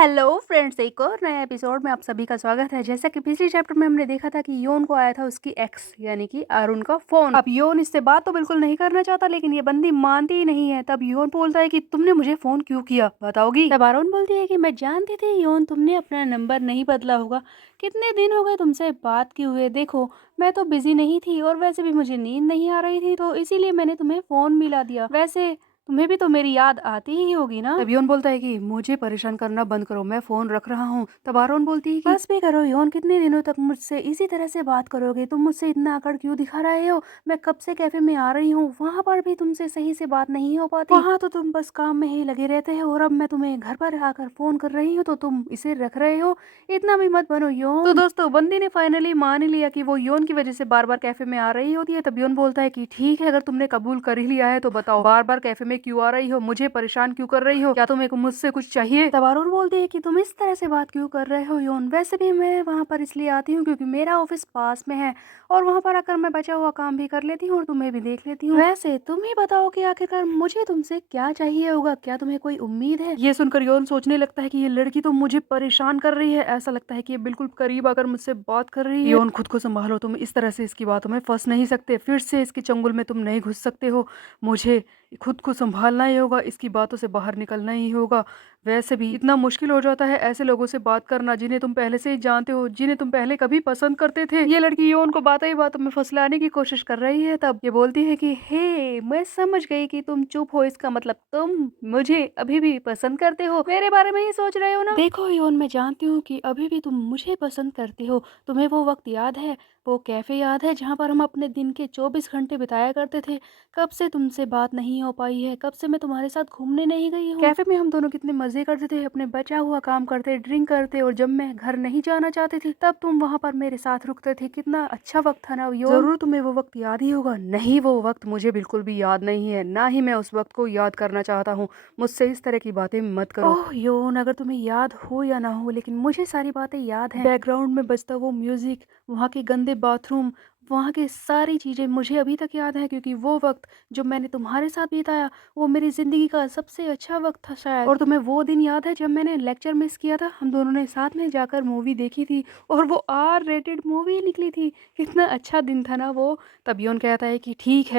Hello friends, एक और नए एपिसोड में आप सभी का स्वागत है। जैसा कि पिछले चैप्टर में हमने देखा था कि योन को आया था उसकी एक्स यानी कि अरुण का फोन। अब योन इससे बात तो बिल्कुल नहीं करना चाहता, लेकिन ये बंदी मानती ही नहीं है। तब योन बोलता है कि तुमने मुझे फोन क्यों किया, बताओगी? तब अरुण बोलती है कि मैं जानती थी योन तुमने अपना नंबर नहीं बदला होगा। कितने दिन हो गए तुमसे बात किए हुए, देखो मैं तो बिजी नहीं थी और वैसे भी मुझे नींद नहीं आ रही थी, तो इसीलिए मैंने तुम्हें फोन मिला दिया। वैसे तुम्हें भी तो मेरी याद आती ही होगी ना। तब योन बोलता है कि मुझे परेशान करना बंद करो, मैं फोन रख रहा हूँ। तब आरोन बोलती है कि बस भी करो योन, कितने दिनों तक मुझसे इसी तरह से बात करोगे? तुम मुझसे इतना आकड़ क्यों दिखा रहे हो? मैं कब से कैफे में आ रही हूँ, वहाँ पर भी तुमसे सही से बात नहीं हो पाती। वहाँ तो तुम बस काम में ही लगे रहते हो, और अब मैं तुम्हें घर पर आकर फोन कर रही हूँ तो तुम इसे रख रहे हो। इतना भी मत बनो योन। तो दोस्तों, बंदी ने फाइनली मान ही लिया कि वो योन की वजह से बार बार कैफे में आ रही होती है। तब योन बोलता है कि ठीक है, अगर तुमने कबूल कर ही लिया है तो बताओ, बार बार कैफे में क्यों आ रही हो? मुझे परेशान क्यों कर रही हो? क्या तुम्हें मुझसे कुछ चाहिए? तब अरुण बोलते हैं कि तुम इस तरह से बात क्यों कर रहे हो योन? वैसे भी मैं वहाँ पर इसलिए आती हूँ क्योंकि मेरा ऑफिस पास में है, और वहाँ पर आकर मैं बचा हुआ काम भी कर लेती हूँ और तुम्हें भी देख लेती हूँ। वैसे तुम ही बताओ कि आखिरकार मुझे तुमसे क्या चाहिए होगा? क्या तुम्हें कोई उम्मीद है? ये सुनकर योन सोचने लगता है कि ये लड़की तो मुझे परेशान कर रही है। ऐसा लगता है कि ये बिल्कुल करीब आकर मुझसे बात कर रही है। योन, खुद को संभालो, तुम इस तरह से इसकी बातों में फंस नहीं सकते, फिर से इसके चंगुल में तुम नहीं घुस सकते हो। मुझे खुद को संभालना ही होगा, इसकी बातों से बाहर निकलना ही होगा। वैसे भी इतना मुश्किल हो जाता है ऐसे लोगों से बात करना जिन्हें तुम पहले से ही जानते हो, जिन्हें तुम पहले कभी पसंद करते थे। ये लड़की योन को बातों ही बातों में फुसलाने की कोशिश कर रही है। तब ये बोलती है कि हे, मैं समझ गई कि तुम चुप हो, इसका मतलब तुम मुझे अभी भी पसंद करते हो, मेरे बारे में ही सोच रहे हो ना? देखो योन, मैं जानती हूँ कि अभी भी तुम मुझे पसंद करते हो। तुम्हें वो वक्त याद है, वो कैफे याद है जहाँ पर हम अपने दिन के 24 घंटे बिताया करते थे? कब से तुमसे बात नहीं हो पाई है, कब से मैं तुम्हारे साथ घूमने नहीं गई हूँ। कैफे में हम दोनों कितने मजे करते थे, अपने बचा हुआ काम करते, ड्रिंक करते, और जब मैं घर नहीं जाना चाहती थी तब तुम वहाँ पर मेरे साथ रुकते थे। कितना अच्छा वक्त था ना यो। जरूर तुम्हें वो वक्त याद ही होगा। नहीं, वो वक्त मुझे बिल्कुल भी याद नहीं है, ना ही मैं उस वक्त को याद करना चाहता हूँ। मुझसे इस तरह की बातें मत करो। ओह योन, अगर तुम्हें याद हो या ना हो, लेकिन मुझे सारी बातें याद हैं। बैकग्राउंड में बजता वो म्यूजिक, वहाँ के गंदे बाथरूम, वहाँ की सारी चीज़ें मुझे अभी तक याद है, क्योंकि वो वक्त जो मैंने तुम्हारे साथ बिताया वो मेरी ज़िंदगी का सबसे अच्छा वक्त था शायद। और तुम्हें वो दिन याद है जब मैंने लेक्चर मिस किया था? हम दोनों ने साथ में जाकर मूवी देखी थी, और वो R-रेटेड मूवी निकली थी। कितना अच्छा दिन था ना वो। तब योन कहता है कि ठीक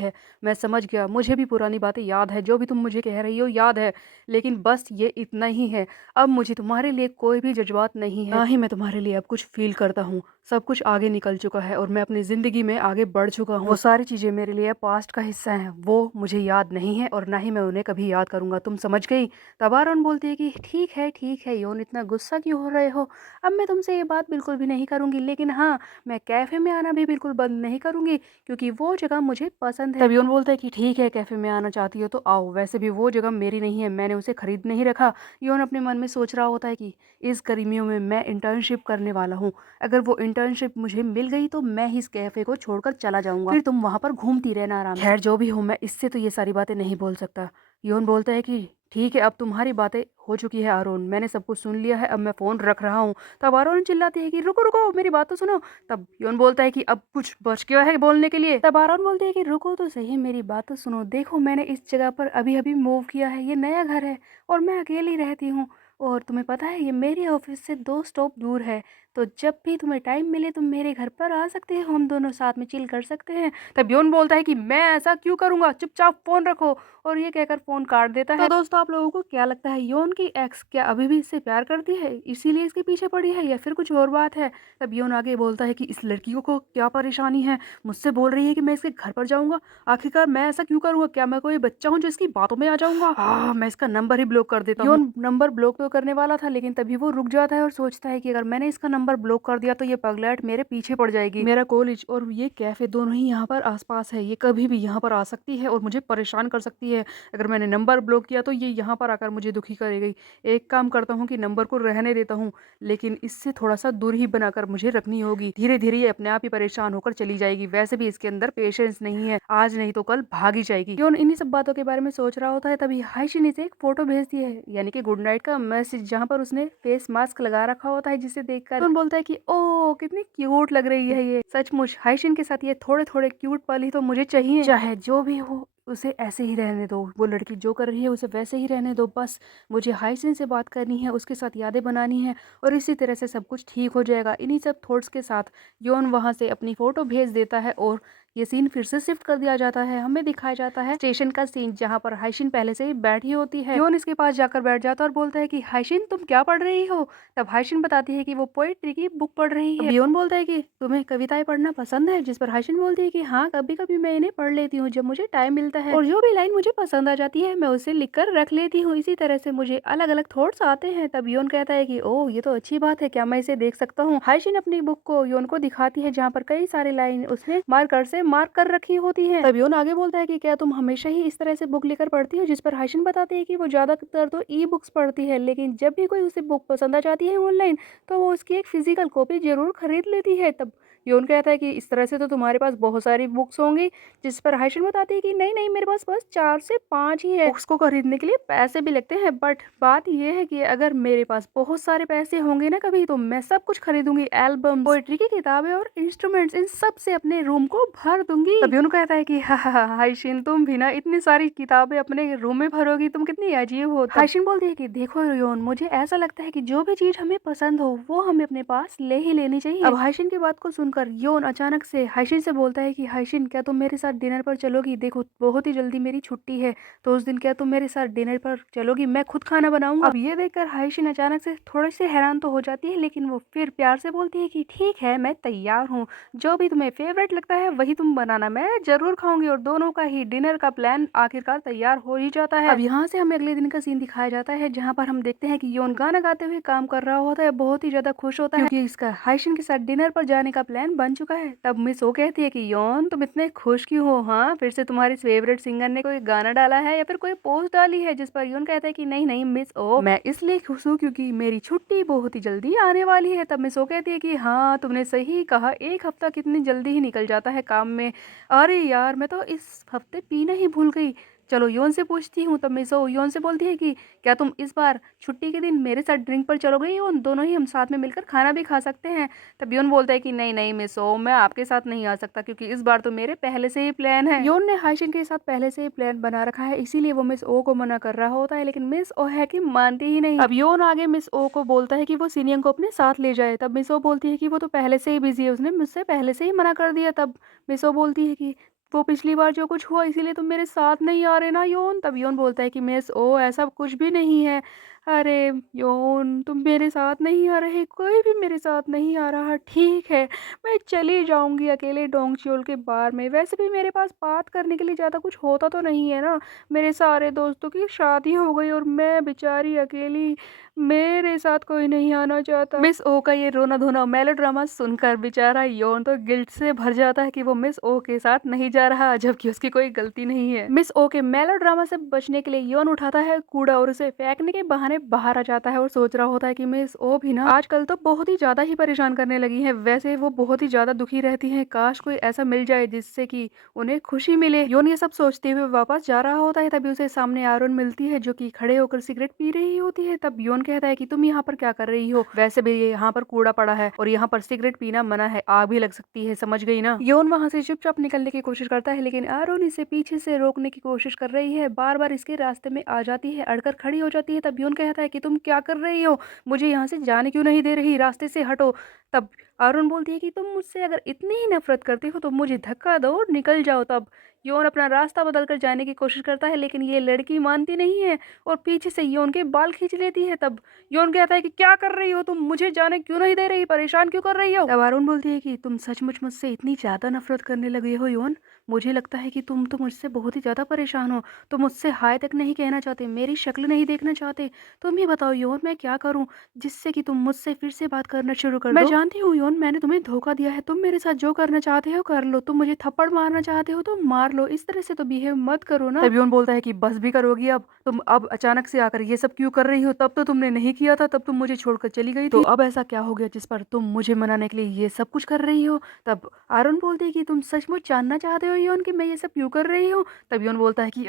है, मैं समझ गया, मुझे भी पुरानी बातें याद है, जो भी तुम मुझे कह रही हो याद है, लेकिन बस ये इतना ही है। अब मुझे तुम्हारे लिए कोई भी जज्बात नहीं है, ना ही मैं तुम्हारे लिए अब कुछ फील करता हूँ। सब कुछ आगे निकल चुका है और मैं अपनी ज़िंदगी में आगे बढ़ चुका हूँ। वो सारी चीज़ें मेरे लिए पास्ट का हिस्सा हैं, वो मुझे याद नहीं है और ना ही मैं उन्हें कभी याद करूँगा। तुम समझ गई? तब आरोन बोलती है कि ठीक है योन, इतना गुस्सा क्यों हो रहे हो? अब मैं तुमसे ये बात बिल्कुल भी नहीं करूँगी, लेकिन हाँ, मैं कैफ़े में आना भी बिल्कुल बंद नहीं करूँगी, क्योंकि वो जगह मुझे पसंद है। तब योन बोलता है कि ठीक है, कैफ़े में आना चाहती हो तो आओ, वैसे भी वो जगह मेरी नहीं है, मैंने उसे खरीद नहीं रखा। योन अपने मन में सोच रहा होता है कि इस गर्मियों में मैं इंटर्नशिप करने वाला हूँ, अगर वो इंटर्नशिप मुझे मिल गई तो मैं ही इस कैफे को छोड़कर चला जाऊंगा, फिर तुम वहां पर घूमती रहना आराम से। खैर जो भी हो, मैं इससे तो ये सारी बातें नहीं बोल सकता। योन बोलता है कि ठीक है, अब तुम्हारी बातें हो चुकी है आरोन, मैंने सब कुछ सुन लिया है, अब मैं फोन रख रहा हूँ। तब आरोन चिल्लाती है कि रुको रुको, मेरी बात तो सुनो। तब योन बोलता है कि अब कुछ बच गया है बोलने के लिए? तब आरोन बोलते है कि रुको तो सही, मेरी बात तो सुनो। देखो, मैंने इस जगह पर अभी अभी मूव किया है, ये नया घर है और मैं अकेली रहती हूँ, और तुम्हें पता है ये मेरे ऑफिस से 2 स्टॉप दूर है, तो जब भी तुम्हें टाइम मिले तुम मेरे घर पर आ सकते हो, हम दोनों साथ में चिल कर सकते हैं। तब योन बोलता है कि मैं ऐसा क्यों करूंगा, चुपचाप फोन रखो, और ये कहकर फोन काट देता है। तो दोस्तों, आप लोगों को क्या लगता है, योन की एक्स क्या अभी भी इससे प्यार करती है, इसीलिए इसके पीछे पड़ी है, या फिर कुछ और बात है? तब योन आगे बोलता है कि इस लड़की को क्या परेशानी है, मुझसे बोल रही है कि मैं इसके घर पर जाऊंगा, आखिरकार मैं ऐसा क्यों करूंगा? क्या मैं कोई बच्चा हूँ जो इसकी बातों में आ जाऊंगा? हाँ, मैं इसका नंबर ही ब्लॉक कर देता हूँ। योन नंबर ब्लॉक तो करने वाला था, लेकिन तभी वो रुक जाता है और सोचता है कि अगर मैंने इसका नंबर ब्लॉक कर दिया तो ये पगलैट मेरे पीछे पड़ जाएगी। मेरा कॉलेज और ये कैफे दोनों ही यहाँ पर आसपास है, ये कभी भी यहाँ पर आ सकती है और मुझे परेशान कर सकती है। अगर मैंने नंबर ब्लॉक किया तो ये यहाँ पर आकर मुझे दुखी करेगी। एक काम करता हूँ कि नंबर को रहने देता हूँ, लेकिन इससे थोड़ा सा दूर ही बनाकर मुझे रखनी होगी। धीरे धीरे ये अपने आप ही परेशान होकर चली जाएगी। वैसे भी इसके अंदर पेशेंस नहीं है, आज नहीं तो कल भागी जाएगी। योन इन्हीं सब बातों के बारे में सोच रहा होता है, तभी हाइशिनी से एक फोटो भेजती है, यानी कि गुड नाइट का मैसेज, जहाँ पर उसने फेस मास्क लगा रखा होता है, जिसे देखकर योन बोलता है कि ओह कितनी क्यूट लग रही है ये। सचमुच हाइशिन के साथ ये थोड़े थोड़े क्यूट पल ही तो मुझे चाहिए। चाहे जो भी हो, उसे ऐसे ही रहने दो, वो लड़की जो कर रही है उसे वैसे ही रहने दो, बस मुझे हाइसिन से बात करनी है, उसके साथ यादें बनानी है और इसी तरह से सब कुछ ठीक हो जाएगा। इन्हीं सब थॉट्स के साथ योन वहाँ से अपनी फ़ोटो भेज देता है और ये सीन फिर से शिफ्ट कर दिया जाता है। हमें दिखाया जाता है स्टेशन का सीन, जहाँ पर हाइशिन पहले से ही बैठी होती है। योन इसके पास जाकर बैठ जाता है और बोलता है कि हाइशिन तुम क्या पढ़ रही हो? तब हाइशिन बताती है कि वो पोएट्री की बुक पढ़ रही है। योन बोलता है कि तुम्हें कविताएं पढ़ना पसंद है? जिस पर हाइशिन बोलती है कि हाँ, कभी कभी मैं इन्हें पढ़ लेती हूँ जब मुझे टाइम मिलता है, और जो भी लाइन मुझे पसंद आ जाती है मैं उसे लिख कर रख लेती हूँ। इसी तरह से मुझे अलग अलग थॉट्स आते हैं। तब योन कहता है कि ओह, ये तो अच्छी बात है, क्या मैं इसे देख सकता हूँ? हाइशिन अपनी बुक को योन को दिखाती है, जहाँ पर कई सारी लाइन उसने मार्कर से मार्क कर रखी होती है। तब योन आगे बोलता है कि क्या तुम हमेशा ही इस तरह से बुक लेकर पढ़ती हो? जिस पर हाइशिन बताती है कि वो ज्यादातर तो ई बुक्स पढ़ती है, लेकिन जब भी कोई उसे बुक पसंद आ जाती है ऑनलाइन तो वो उसकी एक फिजिकल कॉपी जरूर खरीद लेती है। तब योन कहता है कि इस तरह से तो तुम्हारे पास बहुत सारी बुक्स होंगी। जिस पर हाइशिन बताती है कि नहीं नहीं, मेरे पास बस 4 से 5 ही है। बुक्स को खरीदने के लिए पैसे भी लगते हैं, बट बात यह है कि अगर मेरे पास बहुत सारे पैसे होंगे ना कभी, तो मैं सब कुछ खरीदूंगी, एल्बम, पोएट्री की किताबें और इंस्ट्रूमेंट्स, इन सब से अपने रूम को भर दूंगी। तब योन कहता है कि हा हाइशिन, तुम भी ना इतनी सारी किताबें अपने रूम में भरोगी, तुम कितनी अजीब हो। हाइशिन बोलती है कि देखो योन, मुझे ऐसा लगता है कि जो भी चीज हमें पसंद हो वो हमें अपने पास ले ही लेनी चाहिए। अब हाइशिन की बात को सुनकर योन अचानक से हाइशिन से बोलता है कि हाइशिन, क्या तुम मेरे साथ डिनर पर चलोगी? देखो बहुत ही जल्दी मेरी छुट्टी है, तो उस दिन क्या तुम मेरे साथ डिनर पर चलोगी? मैं खुद खाना बनाऊंगा। अब ये देखकर हाइशिन अचानक से थोड़ी सी हैरान तो हो जाती है, लेकिन वो फिर प्यार से बोलती है कि ठीक है, मैं तैयार हूँ, जो भी तुम्हें फेवरेट लगता है वही तुम बनाना, मैं जरूर खाऊंगी। और दोनों का ही डिनर का प्लान आखिरकार तैयार हो ही जाता है। अब यहाँ से हमें अगले दिन का सीन दिखाया जाता है, जहाँ पर हम देखते हैं कि योन गाना गाते हुए काम कर रहा होता है, बहुत ही ज्यादा खुश होता है क्योंकि इसका हाइशिन के साथ डिनर पर जाने का प्लान बन चुका है। तब मिस ओ कहती है कि योन, तुम इतने खुश क्यों हो? हाँ, फिर से तुम्हारी फेवरेट सिंगर ने कोई गाना डाला है या फिर कोई पोस्ट डाली है? जिस पर योन कहता है कि नहीं नहीं मिस ओ, मैं इसलिए खुश हूँ क्योंकि मेरी छुट्टी बहुत ही जल्दी आने वाली है। तब मिस ओ कहती है कि हाँ, तुमने सही कहा, एक हफ्ता कितनी जल्दी ही निकल जाता है काम में। अरे यार, मैं तो इस हफ्ते पीना ही भूल गई। चलो योन से पूछती हूँ। तब मिस ओ योन से बोलती है कि क्या तुम इस बार छुट्टी के दिन मेरे साथ ड्रिंक पर चलोगे योन? दोनों ही हम साथ में मिलकर खाना भी खा सकते हैं। तब योन बोलता है कि नहीं नहीं मिस ओ, मैं आपके साथ नहीं आ सकता क्योंकि इस बार तो मेरे पहले से ही प्लान है। योन ने हाइशिन के साथ पहले से ही प्लान बना रखा है, इसीलिए वो मिस ओ को मना कर रहा होता है, लेकिन मिस ओ है कि मानती ही नहीं। अब योन आगे मिस ओ को बोलता है कि वो सिनियन को अपने साथ ले जाए। तब मिस ओ बोलती है कि वो तो पहले से ही बिजी है, उसने मुझसे पहले से ही मना कर दिया। तब मिस ओ बोलती है कि वो पिछली बार जो कुछ हुआ इसीलिए तुम मेरे साथ नहीं आ रहे ना योन? तब योन बोलता है कि मिस ओ, ऐसा कुछ भी नहीं है। अरे योन, तुम मेरे साथ नहीं आ रहे, कोई भी मेरे साथ नहीं आ रहा, ठीक है, मैं चली जाऊंगी अकेले डोंगच्योल के बार में। वैसे भी मेरे पास बात करने के लिए ज़्यादा कुछ होता तो नहीं है ना, मेरे सारे दोस्तों की शादी हो गई और मैं बेचारी अकेली, मेरे साथ कोई नहीं आना चाहता। मिस ओ का ये रोना धोना मेलोड्रामा सुनकर बेचारा योन तो गिल्ट से भर जाता है कि वो मिस ओ के साथ नहीं जा रहा, जबकि उसकी कोई गलती नहीं है। मिस ओ के मेलोड्रामा से बचने के लिए योन उठाता है कूड़ा और उसे फेंकने के बहाने बाहर आ जाता है और सोच रहा होता है कि मिस ओ भी ना आजकल तो बहुत ही ज्यादा ही परेशान करने लगी है। वैसे वो बहुत ही ज्यादा दुखी रहती है, काश कोई ऐसा मिल जाए जिससे कि उन्हें खुशी मिले। योन ये सब सोचते हुए वापस जा रहा होता है, तभी उसे सामने आरुन मिलती है जो कि खड़े होकर सिगरेट पी रही होती है। तब योन कहता है कि तुम यहाँ पर क्या कर रही हो? वैसे भी ये यहाँ पर कूड़ा पड़ा है और यहाँ पर सिगरेट पीना मना है, आग भी लग सकती है, समझ गई ना? योन वहाँ से चुपचाप निकलने की कोशिश करता है, लेकिन आरुन इसे पीछे से रोकने की कोशिश कर रही है, बार बार इसके रास्ते में आ जाती है, अड़कर खड़ी हो जाती है। तब योन कहता है कि तुम क्या कर रही हो? मुझे यहाँ से जाने क्यों नहीं दे रही? रास्ते से हटो। तब अरुण बोलती है कि तुम मुझसे अगर इतनी ही नफरत करती हो तो मुझे धक्का दो और निकल जाओ। तब योन अपना रास्ता बदल कर जाने की कोशिश करता है, लेकिन ये लड़की मानती नहीं है और पीछे से योन के बाल खींच लेती है। तब योन कहता है कि क्या कर रही हो तुम? मुझे जाने क्यों नहीं दे रही? परेशान क्यों कर रही हो? तब अरुण बोलती है कि तुम सचमुच मुझसे इतनी ज्यादा नफरत करने लगे हो योन? मुझे लगता है कि तुम तो मुझसे बहुत ही ज्यादा परेशान हो, तुम मुझसे हाय तक नहीं कहना चाहते, मेरी शक्ल नहीं देखना चाहते। तुम ही बताओ योन, मैं क्या करूं जिससे कि तुम मुझसे फिर से बात करना शुरू कर दो? मैं जानती हूँ योन, मैंने तुम्हें धोखा दिया है, तुम मेरे साथ जो करना चाहते हो कर लो, तुम मुझे थप्पड़ मारना चाहते हो तो मार लो, इस तरह से तो बिहेव मत करो ना। तब योन बोलता है कि बस भी करोगी अब? तुम अब अचानक से आकर ये सब क्यों कर रही हो? तब तो तुमने नहीं किया था, तब तुम मुझे छोड़कर चली गई थी, तो अब ऐसा क्या हो गया जिस पर तुम मुझे मनाने के लिए ये सब कुछ कर रही हो? तब आरुण बोलते है कि तुम सचमुच जानना चाहते हो योन कि मैं ये सब क्यों कर रही हूँ? तब योन बोलता है कि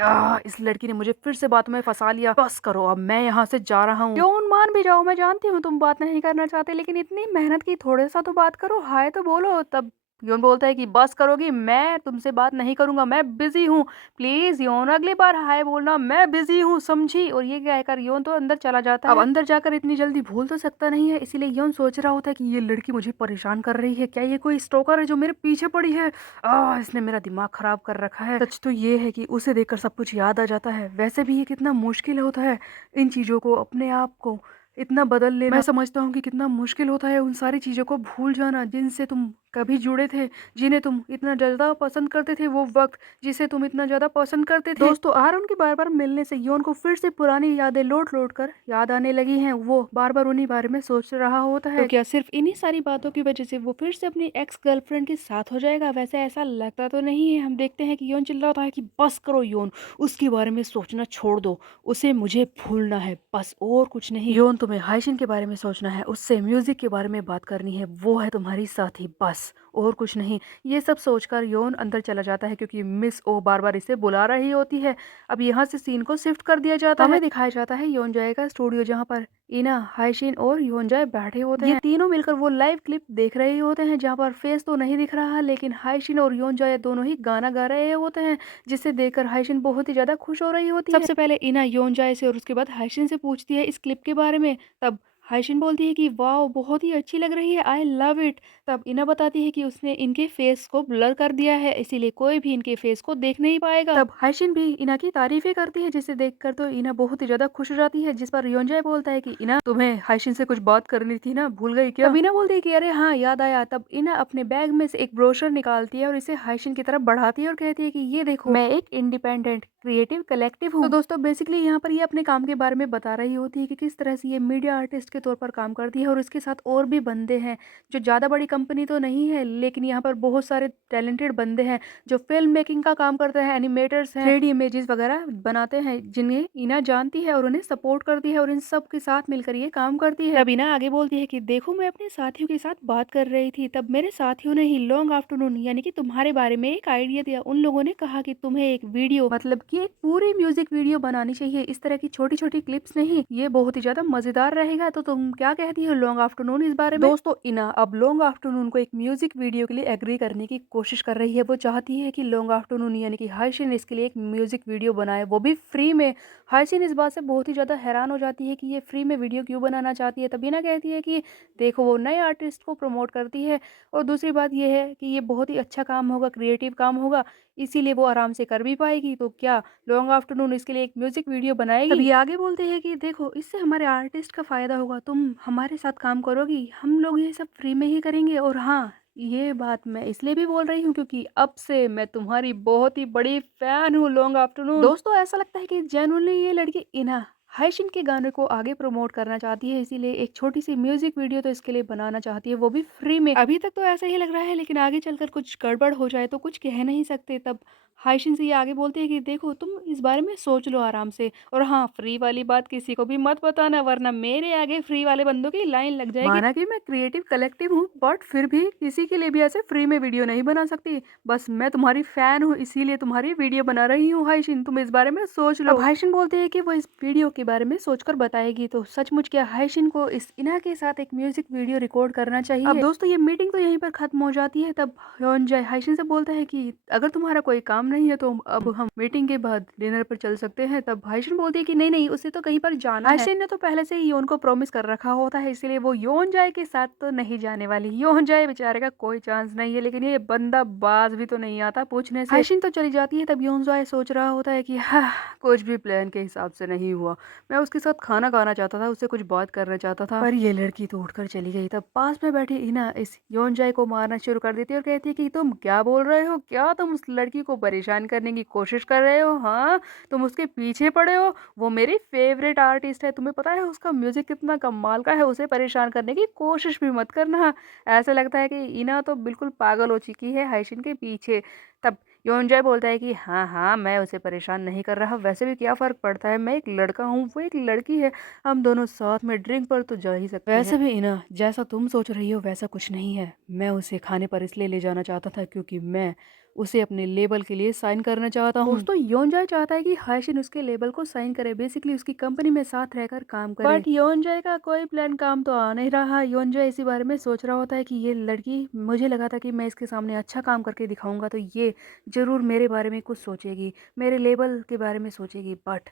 इस लड़की ने मुझे फिर से बात में फंसा लिया, बस करो, अब मैं यहाँ से जा रहा हूँ। योन मान भी जाओ, मैं जानती हूँ तुम बात नहीं करना चाहते, लेकिन इतनी मेहनत की, थोड़े सा तो बात करो, हाय तो बोलो। तब योन बोलता है कि बस करोगी, मैं तुमसे बात नहीं करूँगा, मैं बिज़ी हूँ। प्लीज़ योन अगली बार हाय बोलना, मैं बिज़ी हूँ, समझी? और ये कहकर योन तो अंदर चला जाता है। अब अंदर जाकर इतनी जल्दी भूल तो सकता नहीं है, इसीलिए योन सोच रहा होता है कि ये लड़की मुझे परेशान कर रही है। क्या ये कोई स्टॉकर है जो मेरे पीछे पड़ी है? इसने मेरा दिमाग खराब कर रखा है। सच तो ये है कि उसे देखकर सब कुछ याद आ जाता है। वैसे भी ये कितना मुश्किल होता है इन चीज़ों को, अपने आप को इतना बदल लेना। मैं समझता हूँ कि कितना मुश्किल होता है उन सारी चीज़ों को भूल जाना जिनसे तुम कभी जुड़े थे, जिन्हें तुम इतना ज़्यादा पसंद करते थे, वो वक़्त जिसे तुम इतना ज़्यादा पसंद करते थे। दोस्तों आरन के बार-बार मिलने से योन को फिर से पुरानी यादें लौट-लौट कर याद आने लगी हैं। वो बार-बार उन्हीं बारे में सोच रहा होता है। तो क्या सिर्फ़ इन्हीं सारी बातों की वज़ह से वो फिर से अपनी एक्स गर्लफ्रेंड के साथ हो जाएगा? वैसे ऐसा लगता तो नहीं है। हम देखते हैं कि योन चिल्लाता है कि बस करो योन, उसके बारे में सोचना छोड़ दो, उसे मुझे भूलना है बस और कुछ नहीं। योन तुम्हें हाइशिन के बारे में सोचना है, उससे म्यूज़िक के बारे में बात करनी है, वो है तुम्हारी साथी बस और कुछ नहीं। ये सब सोचकर योन अंदर चला जाता है क्योंकि मिस ओ बार-बार इसे बुला रही होती है। अब यहाँ से सीन को शिफ्ट कर दिया जाता है। हमें दिखाया जाता है योनजाए का स्टूडियो जहाँ पर इना, हाइशिन और योनजाए बैठे होते हैं। ये तीनों मिलकर वो लाइव क्लिप देख रहे होते हैं जहाँ पर फेस तो नहीं दिख रहा लेकिन हाइशिन और योनजाए दोनों ही गाना गा रहे होते हैं, जिसे देखकर हाइशिन बहुत ही ज़्यादा खुश हो रही होती है। सबसे पहले इना योनजाए से और उसके बाद हाइशिन से पूछती है इस क्लिप के बारे में। तब हाइशिन बोलती है कि वाओ बहुत ही अच्छी लग रही है, आई लव इट। तब इना बताती है कि उसने इनके फेस को ब्लर कर दिया है इसीलिए कोई भी इनके फेस को देख नहीं पाएगा। तब हाइशिन भी इना की तारीफें करती है जिसे देखकर तो इना बहुत ही ज्यादा खुश हो जाती है, जिस पर योंजाय बोलता है कि इना तुम्हें हाइशिन से कुछ बात करनी थी ना, भूल गई क्या? तब इना बोलती है कि अरे हाँ याद आया। तब इना अपने बैग में से एक ब्रोशर निकालती है और इसे हाइशिन की तरफ बढ़ाती है और कहती है कि ये देखो मैं एक इंडिपेंडेंट क्रिएटिव कलेक्टिव हूँ। तो दोस्तों बेसिकली यहाँ पर ये अपने काम के बारे में बता रही होती है कि किस तरह से ये मीडिया आर्टिस्ट के तौर पर काम करती है और इसके साथ और भी बंदे हैं जो ज़्यादा बड़ी कंपनी तो नहीं है लेकिन यहाँ पर बहुत सारे टैलेंटेड बंदे हैं जो फिल्म मेकिंग का काम करते हैं, एनिमेटर्स हैं, 3D इमेजेस वगैरह बनाते हैं जिन्हें इना जानती है और उन्हें सपोर्ट करती है और इन सब के साथ मिलकर ये काम करती है। तब इना आगे बोलती है कि देखो मैं अपने साथियों के साथ बात कर रही थी, तब मेरे साथियों ने ही लॉन्ग आफ्टरनून यानी कि तुम्हारे बारे में एक आइडिया दिया। उन लोगों ने कहा कि तुम्हें एक वीडियो मतलब कि एक पूरी म्यूजिक वीडियो बनानी चाहिए, इस तरह की छोटी छोटी क्लिप्स नहीं, ये बहुत ही ज्यादा मजेदार रहेगा। तो तुम क्या कहती हो लॉन्ग आफ्टरनून इस बारे में? दोस्तों इना अब लॉन्ग आफ्टरनून को एक म्यूजिक वीडियो के लिए एग्री करने की कोशिश कर रही है। वो चाहती है कि लॉन्ग आफ्टरनून यानी कि हाइशिन इसके लिए एक म्यूजिक वीडियो बनाए, वो भी फ्री में। हाइशिन इस बात से बहुत ही ज्यादा हैरान हो जाती है कि ये फ्री में वीडियो क्यों बनाना चाहती है। तभी ना कहती है कि देखो वो नए आर्टिस्ट को प्रमोट करती है और दूसरी बात ये है कि ये बहुत ही अच्छा काम होगा, क्रिएटिव काम होगा, इसीलिए वो आराम से कर भी पाएगी। तो क्या लॉन्ग आफ्टरनून इसके लिए एक म्यूजिक वीडियो बनाएगी? तब ये आगे बोलते हैं कि देखो इससे हमारे आर्टिस्ट का फायदा होगा, तुम हमारे साथ काम करोगी, हम लोग ये सब फ्री में ही करेंगे। और हाँ ये बात मैं इसलिए भी बोल रही हूँ क्योंकि अब से मैं तुम्हारी बहुत ही बड़ी फैन हूँ लॉन्ग आफ्टरनून। दोस्तों ऐसा लगता है कि जेन्युइनली ये लड़की इना हाइशिन के गाने को आगे प्रमोट करना चाहती है, इसीलिए एक छोटी सी म्यूजिक वीडियो तो इसके लिए बनाना चाहती है, वो भी फ्री में। अभी तक तो ऐसा ही लग रहा है लेकिन आगे चलकर कुछ गड़बड़ हो जाए तो कुछ कह नहीं सकते। तब हाइशिन से ये आगे बोलती है कि देखो तुम इस बारे में सोच लो आराम से, और हाँ फ्री वाली बात किसी को भी मत बताना वरना मेरे आगे फ्री वाले बंदों की लाइन लग जाएगी। माना कि मैं क्रिएटिव कलेक्टिव हूँ बट फिर भी किसी के लिए भी ऐसे फ्री में वीडियो नहीं बना सकती, बस मैं तुम्हारी फैन हूँ इसीलिए तुम्हारी वीडियो बना रही हूँ हाइशिन, तुम इस बारे में सोच लो। अब हाइशिन बोलते हैं कि वो इस वीडियो के बारे में सोचकर बताएगी। तो सचमुच क्या हाइशिन को इस इना के साथ एक म्यूजिक वीडियो रिकॉर्ड करना चाहिए। अब दोस्तों ये मीटिंग तो यहीं पर खत्म हो जाती है। तब जय हाइशिन से बोलता है कि अगर तुम्हारा कोई काम नहीं है तो अब हम मीटिंग के बाद डिनर पर चल सकते हैं। तब हाइशिन बोलती है कि नहीं नहीं उसे तो कहीं पर जाना है। हाइशिन ने तो पहले से ही योन को प्रॉमिस कर रखा होता है इसलिए वो योन जाए के साथ तो नहीं जाने वाली। योन जाए बेचारे का कोई चांस नहीं है लेकिन ये बंदा बाज भी तो नहीं आता पूछने से। हाइशिन तो चली जाती है। तब योन जाए सोच रहा होता है कि हाँ कुछ भी प्लान के हिसाब से नहीं हुआ, मैं उसके साथ खाना खाना चाहता था, उससे कुछ बात करना चाहता था पर ये लड़की तो उठकर चली गई। तब पास में बैठी इना इस योनजाई को मारना शुरू कर देती है और कहती है कि तुम क्या बोल रहे हो, क्या तुम उस लड़की को परेशान करने की कोशिश कर रहे हो? हाँ तुम उसके पीछे पड़े हो, वो मेरी फेवरेट आर्टिस्ट है, तुम्हें पता है उसका म्यूजिक कितना कमाल का है, उसे परेशान करने की कोशिश भी मत करना। ऐसा लगता है कि इना तो बिल्कुल पागल हो चुकी है हाइशिन के पीछे। तब योनजाई बोलता है कि हाँ हाँ मैं उसे परेशान नहीं कर रहा, वैसे भी क्या फ़र्क पड़ता है, मैं एक लड़का हूँ वो एक लड़की है, हम दोनों साथ में ड्रिंक पर तो जा ही सकते हैं। वैसे भी इना जैसा तुम सोच रही हो वैसा कुछ नहीं है, मैं उसे खाने पर इसलिए ले जाना चाहता था क्योंकि मैं उसे अपने लेबल के लिए साइन करना चाहता हूँ। दोस्तों योनजाय चाहता है कि हाइशिन उसके लेबल को साइन करे, बेसिकली उसकी कंपनी में साथ रहकर काम करे। बट योनजाय का कोई प्लान काम तो आ नहीं रहा। योनजाय इसी बारे में सोच रहा होता है कि ये लड़की, मुझे लगा था कि मैं इसके सामने अच्छा काम करके दिखाऊंगा तो ये जरूर मेरे बारे में कुछ सोचेगी, मेरे लेबल के बारे में सोचेगी, बट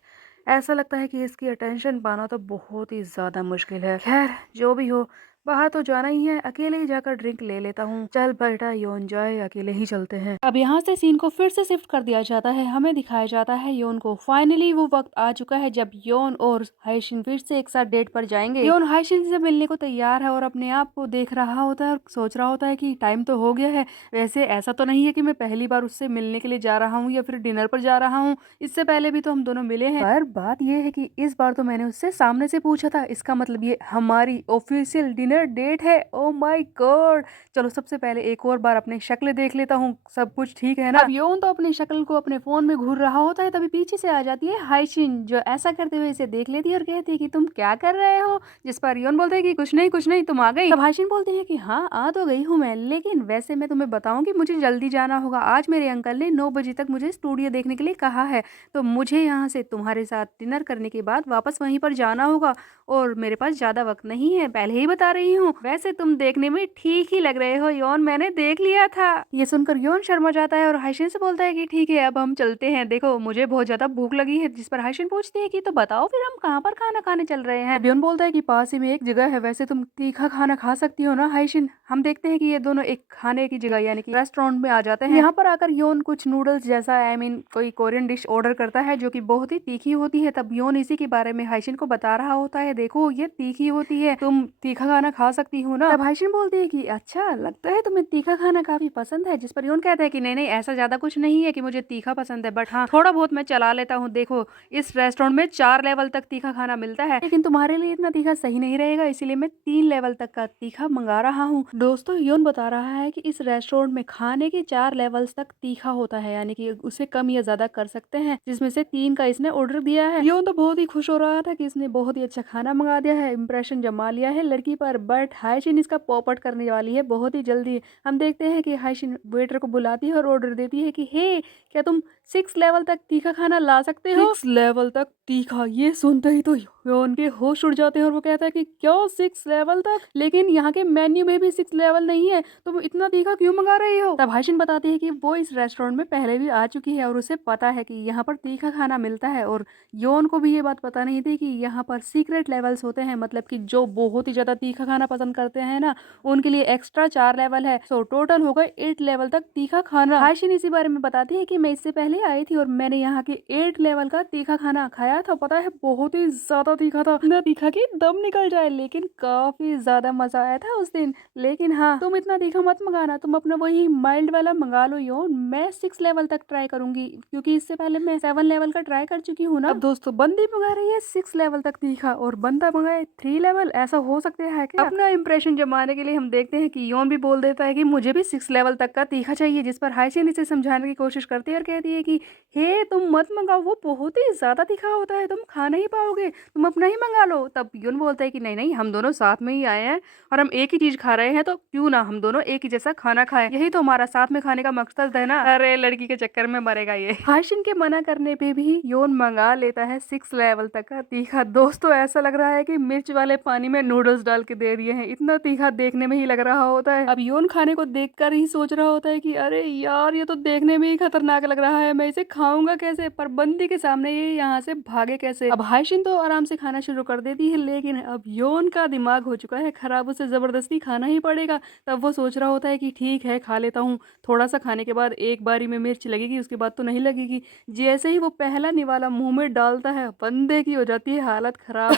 ऐसा लगता है कि इसकी अटेंशन पाना तो बहुत ही ज़्यादा मुश्किल है। खैर जो भी हो, बाहर तो जाना ही है, अकेले ही जाकर ड्रिंक ले लेता हूँ। चल बेटा योनजाय, अकेले ही चलते हैं। अब यहाँ से सीन को फिर से शिफ्ट कर दिया जाता है। हमें दिखाया जाता है योन को। फाइनली वो वक्त आ चुका है जब योन और हाइशिन फिर से एक साथ डेट पर जाएंगे। योन हाइशिन से मिलने को तैयार है और अपने आप को देख रहा होता है और सोच रहा होता है कि टाइम तो हो गया है। वैसे ऐसा तो नहीं है कि मैं पहली बार उससे मिलने के लिए जा रहा हूँ या फिर डिनर पर जा रहा हूँ, इससे पहले भी तो हम दोनों मिले हैं। पर बात यह है कि इस बार तो मैंने उससे सामने से पूछा था, इसका मतलब ये हमारी ऑफिशियल डिनर डेट है। ओ माय गॉड, चलो सबसे पहले एक और बार अपनी शक्ल देख लेता हूँ, सब कुछ ठीक है ना। अब योन तो अपनी शक्ल को अपने फोन में घूर रहा होता है, तभी पीछे से आ जाती है हाइशिन, जो ऐसा करते हुए इसे देख लेती है और कहती है कि तुम क्या कर रहे हो। जिस पर योन बोलते है कि कुछ नहीं कुछ नहीं, तुम आ गई। तब हाइशिन बोलती है कि हाँ आ तो गई हूँ मैं, लेकिन वैसे मैं तुम्हें बताऊं कि मुझे जल्दी जाना होगा। आज मेरे अंकल ने 9 बजे तक मुझे स्टूडियो देखने के लिए कहा है, तो मुझे यहाँ से तुम्हारे साथ डिनर करने के बाद वापस वहीं पर जाना होगा और मेरे पास ज्यादा वक्त नहीं है, पहले ही बता रही हूँ। वैसे तुम देखने में ठीक ही लग रहे हो योन, मैंने देख लिया था। ये सुनकर योन शर्मा जाता है और हाइशिन से बोलता है कि ठीक है अब हम चलते हैं, देखो मुझे बहुत ज्यादा भूख लगी है। जिस पर हाइशिन पूछती है कि तो बताओ फिर हम कहाँ पर खाना खाने चल रहे हैं। योन बोलता है कि पास ही में एक जगह है, वैसे तुम तीखा खाना खा सकती हो ना हाइशिन। हम देखते हैं कि ये दोनों एक खाने की जगह यानी कि रेस्टोरेंट में आ जाते हैं। यहाँ पर आकर योन कुछ नूडल्स जैसा कोई कोरियन डिश ऑर्डर करता है जो कि बहुत ही तीखी होती है। तब योन इसी के बारे में हाइशिन को बता रहा होता है, देखो ये तीखी होती है, तुम तीखा खाना खा सकती हो ना। तब हाइशिन बोलती है कि अच्छा लगता है तुम्हें तीखा खाना काफी पसंद है। जिस पर योन कहता है कि नहीं नहीं ऐसा ज्यादा कुछ नहीं है कि मुझे तीखा पसंद है, बट हाँ थोड़ा बहुत मैं चला लेता हूँ। देखो इस रेस्टोरेंट में 4 लेवल तक तीखा खाना मिलता है, लेकिन तुम्हारे लिए इतना तीखा सही नहीं रहेगा, इसीलिए मैं 3 लेवल तक का तीखा मंगा रहा हूँ। दोस्तों योन बता रहा है कि इस रेस्टोरेंट में खाने के 4 लेवल्स तक तीखा होता है, यानी कि उसे कम या ज्यादा कर सकते हैं, जिसमें से 3 का इसने ऑर्डर दिया है। योन तो बहुत ही खुश हो रहा था कि इसने बहुत ही अच्छा खाना मंगा दिया है, इंप्रेशन जमा लिया है लड़की पर। बट हाइशिन इसका पॉपट करने वाली है बहुत ही जल्दी। हम देखते हैं कि हाइशिन वेटर को बुलाती है और ऑर्डर देती है कि हे क्या तुम 6 लेवल तक तीखा खाना ला सकते हो। 6 लेवल तक तीखा, ये सुनते ही तो योन के होश उड़ जाते हैं और वो कहता है कि क्यों 6 लेवल तक, लेकिन यहाँ के मेन्यू में भी 6 लेवल नहीं है, तुम इतना तीखा क्यों मंगा रही हो। तब हाइशिन बताती है कि वो इस रेस्टोरेंट में पहले भी आ चुकी है और उसे पता है कि यहाँ पर तीखा खाना मिलता है, और योन को भी ये बात पता नहीं थी कि यहाँ पर सीक्रेट लेवल्स होते हैं, मतलब कि जो बहुत ही ज्यादा तीखा खाना पसंद करते हैं ना उनके लिए एक्स्ट्रा 4 लेवल है। सो टोटल हो गए 8 लेवल तक तीखा खाना। हाइशिन इसी बारे में बताती है कि मैं इससे पहले आई थी और मैंने यहाँ के 8 लेवल का तीखा खाना खाया था, पता है बहुत ही ज्यादा तीखा था, इतना तीखा कि दम निकल जाए, लेकिन काफी ज्यादा मजा आया था उस दिन। लेकिन हाँ तुम इतना तीखा मत मंगाना, तुम अपना वही माइल्ड वाला मंगा लो योन, मैं 6 लेवल तक ट्राई करूंगी क्योंकि इससे पहले मैं 7 लेवल का ट्राई कर चुकी हूँ ना। अब दोस्तों बंदी मंगा रही है 6 लेवल तक तीखा और बंदा मंगाए 3 लेवल, ऐसा हो सकता है क्या। अपना इंप्रेशन जमाने के लिए हम देखते हैं कि योन भी बोल देता है कि मुझे भी 6 लेवल तक का तीखा चाहिए, जिस पर हाइशिन इसे समझाने की कोशिश करती है और कहती है कि हे तुम मत मंगाओ, वो बहुत ही ज्यादा तीखा होता है, तुम खा नहीं पाओगे, तुम अपना ही मंगा लो। तब योन बोलता है कि नहीं नहीं हम दोनों साथ में ही आए हैं और हम एक ही चीज खा रहे हैं, तो क्यों ना हम दोनों एक ही जैसा खाना खाएं, यही तो हमारा साथ में खाने का मकसद है ना। अरे लड़की के चक्कर में मरेगा ये। हाइशिन के मना करने पे भी योन मंगा लेता है 6 लेवल तक का तीखा। दोस्तों ऐसा लग रहा है कि मिर्च वाले पानी में नूडल्स डाल के दे दिए हैं, इतना तीखा देखने में ही लग रहा होता है। अब योन खाने को देखकर ही सोच रहा होता है कि अरे यार ये तो देखने में ही खतरनाक लग रहा है, मैं इसे खाऊंगा कैसे, पर बंदी के सामने ये यहाँ से भागे कैसे। अब हाइशिन तो आराम से खाना शुरू कर देती है, लेकिन अब योन का दिमाग हो चुका है खराब, उसे जबरदस्ती खाना ही पड़ेगा। तब वो सोच रहा होता है कि ठीक है खा लेता हूँ, थोड़ा सा खाने के बाद एक बारी में मिर्च लगेगी, उसके बाद तो नहीं लगेगी। जैसे ही वो पहला निवाला मुंह में डालता है बंदे की हो जाती है हालत खराब।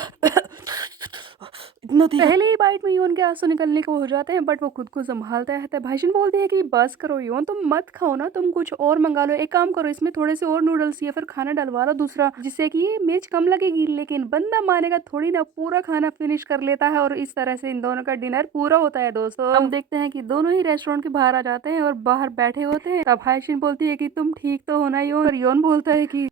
इतना पहले ही बाइट में योन के आंसू निकलने को हो जाते हैं, बट वो खुद को संभालता है। तब भाईशन बोलती है कि बस करो योन, तुम मत खाओ ना, तुम कुछ और मंगा लो, एक काम करो इसमें थोड़े से और नूडल्स या फिर खाना डलवा लो दूसरा, जिससे कि ये मिर्च कम लगेगी। लेकिन बंदा मानेगा थोड़ी ना, पूरा खाना फिनिश कर लेता है और इस तरह से इन दोनों का डिनर पूरा होता है। दोस्तों हम देखते हैं कि दोनों ही रेस्टोरेंट के बाहर आ जाते हैं और बाहर बैठे होते हैं। तब आयशिन बोलती है कि तुम ठीक तो हो ना योन, और योन बोलता है कि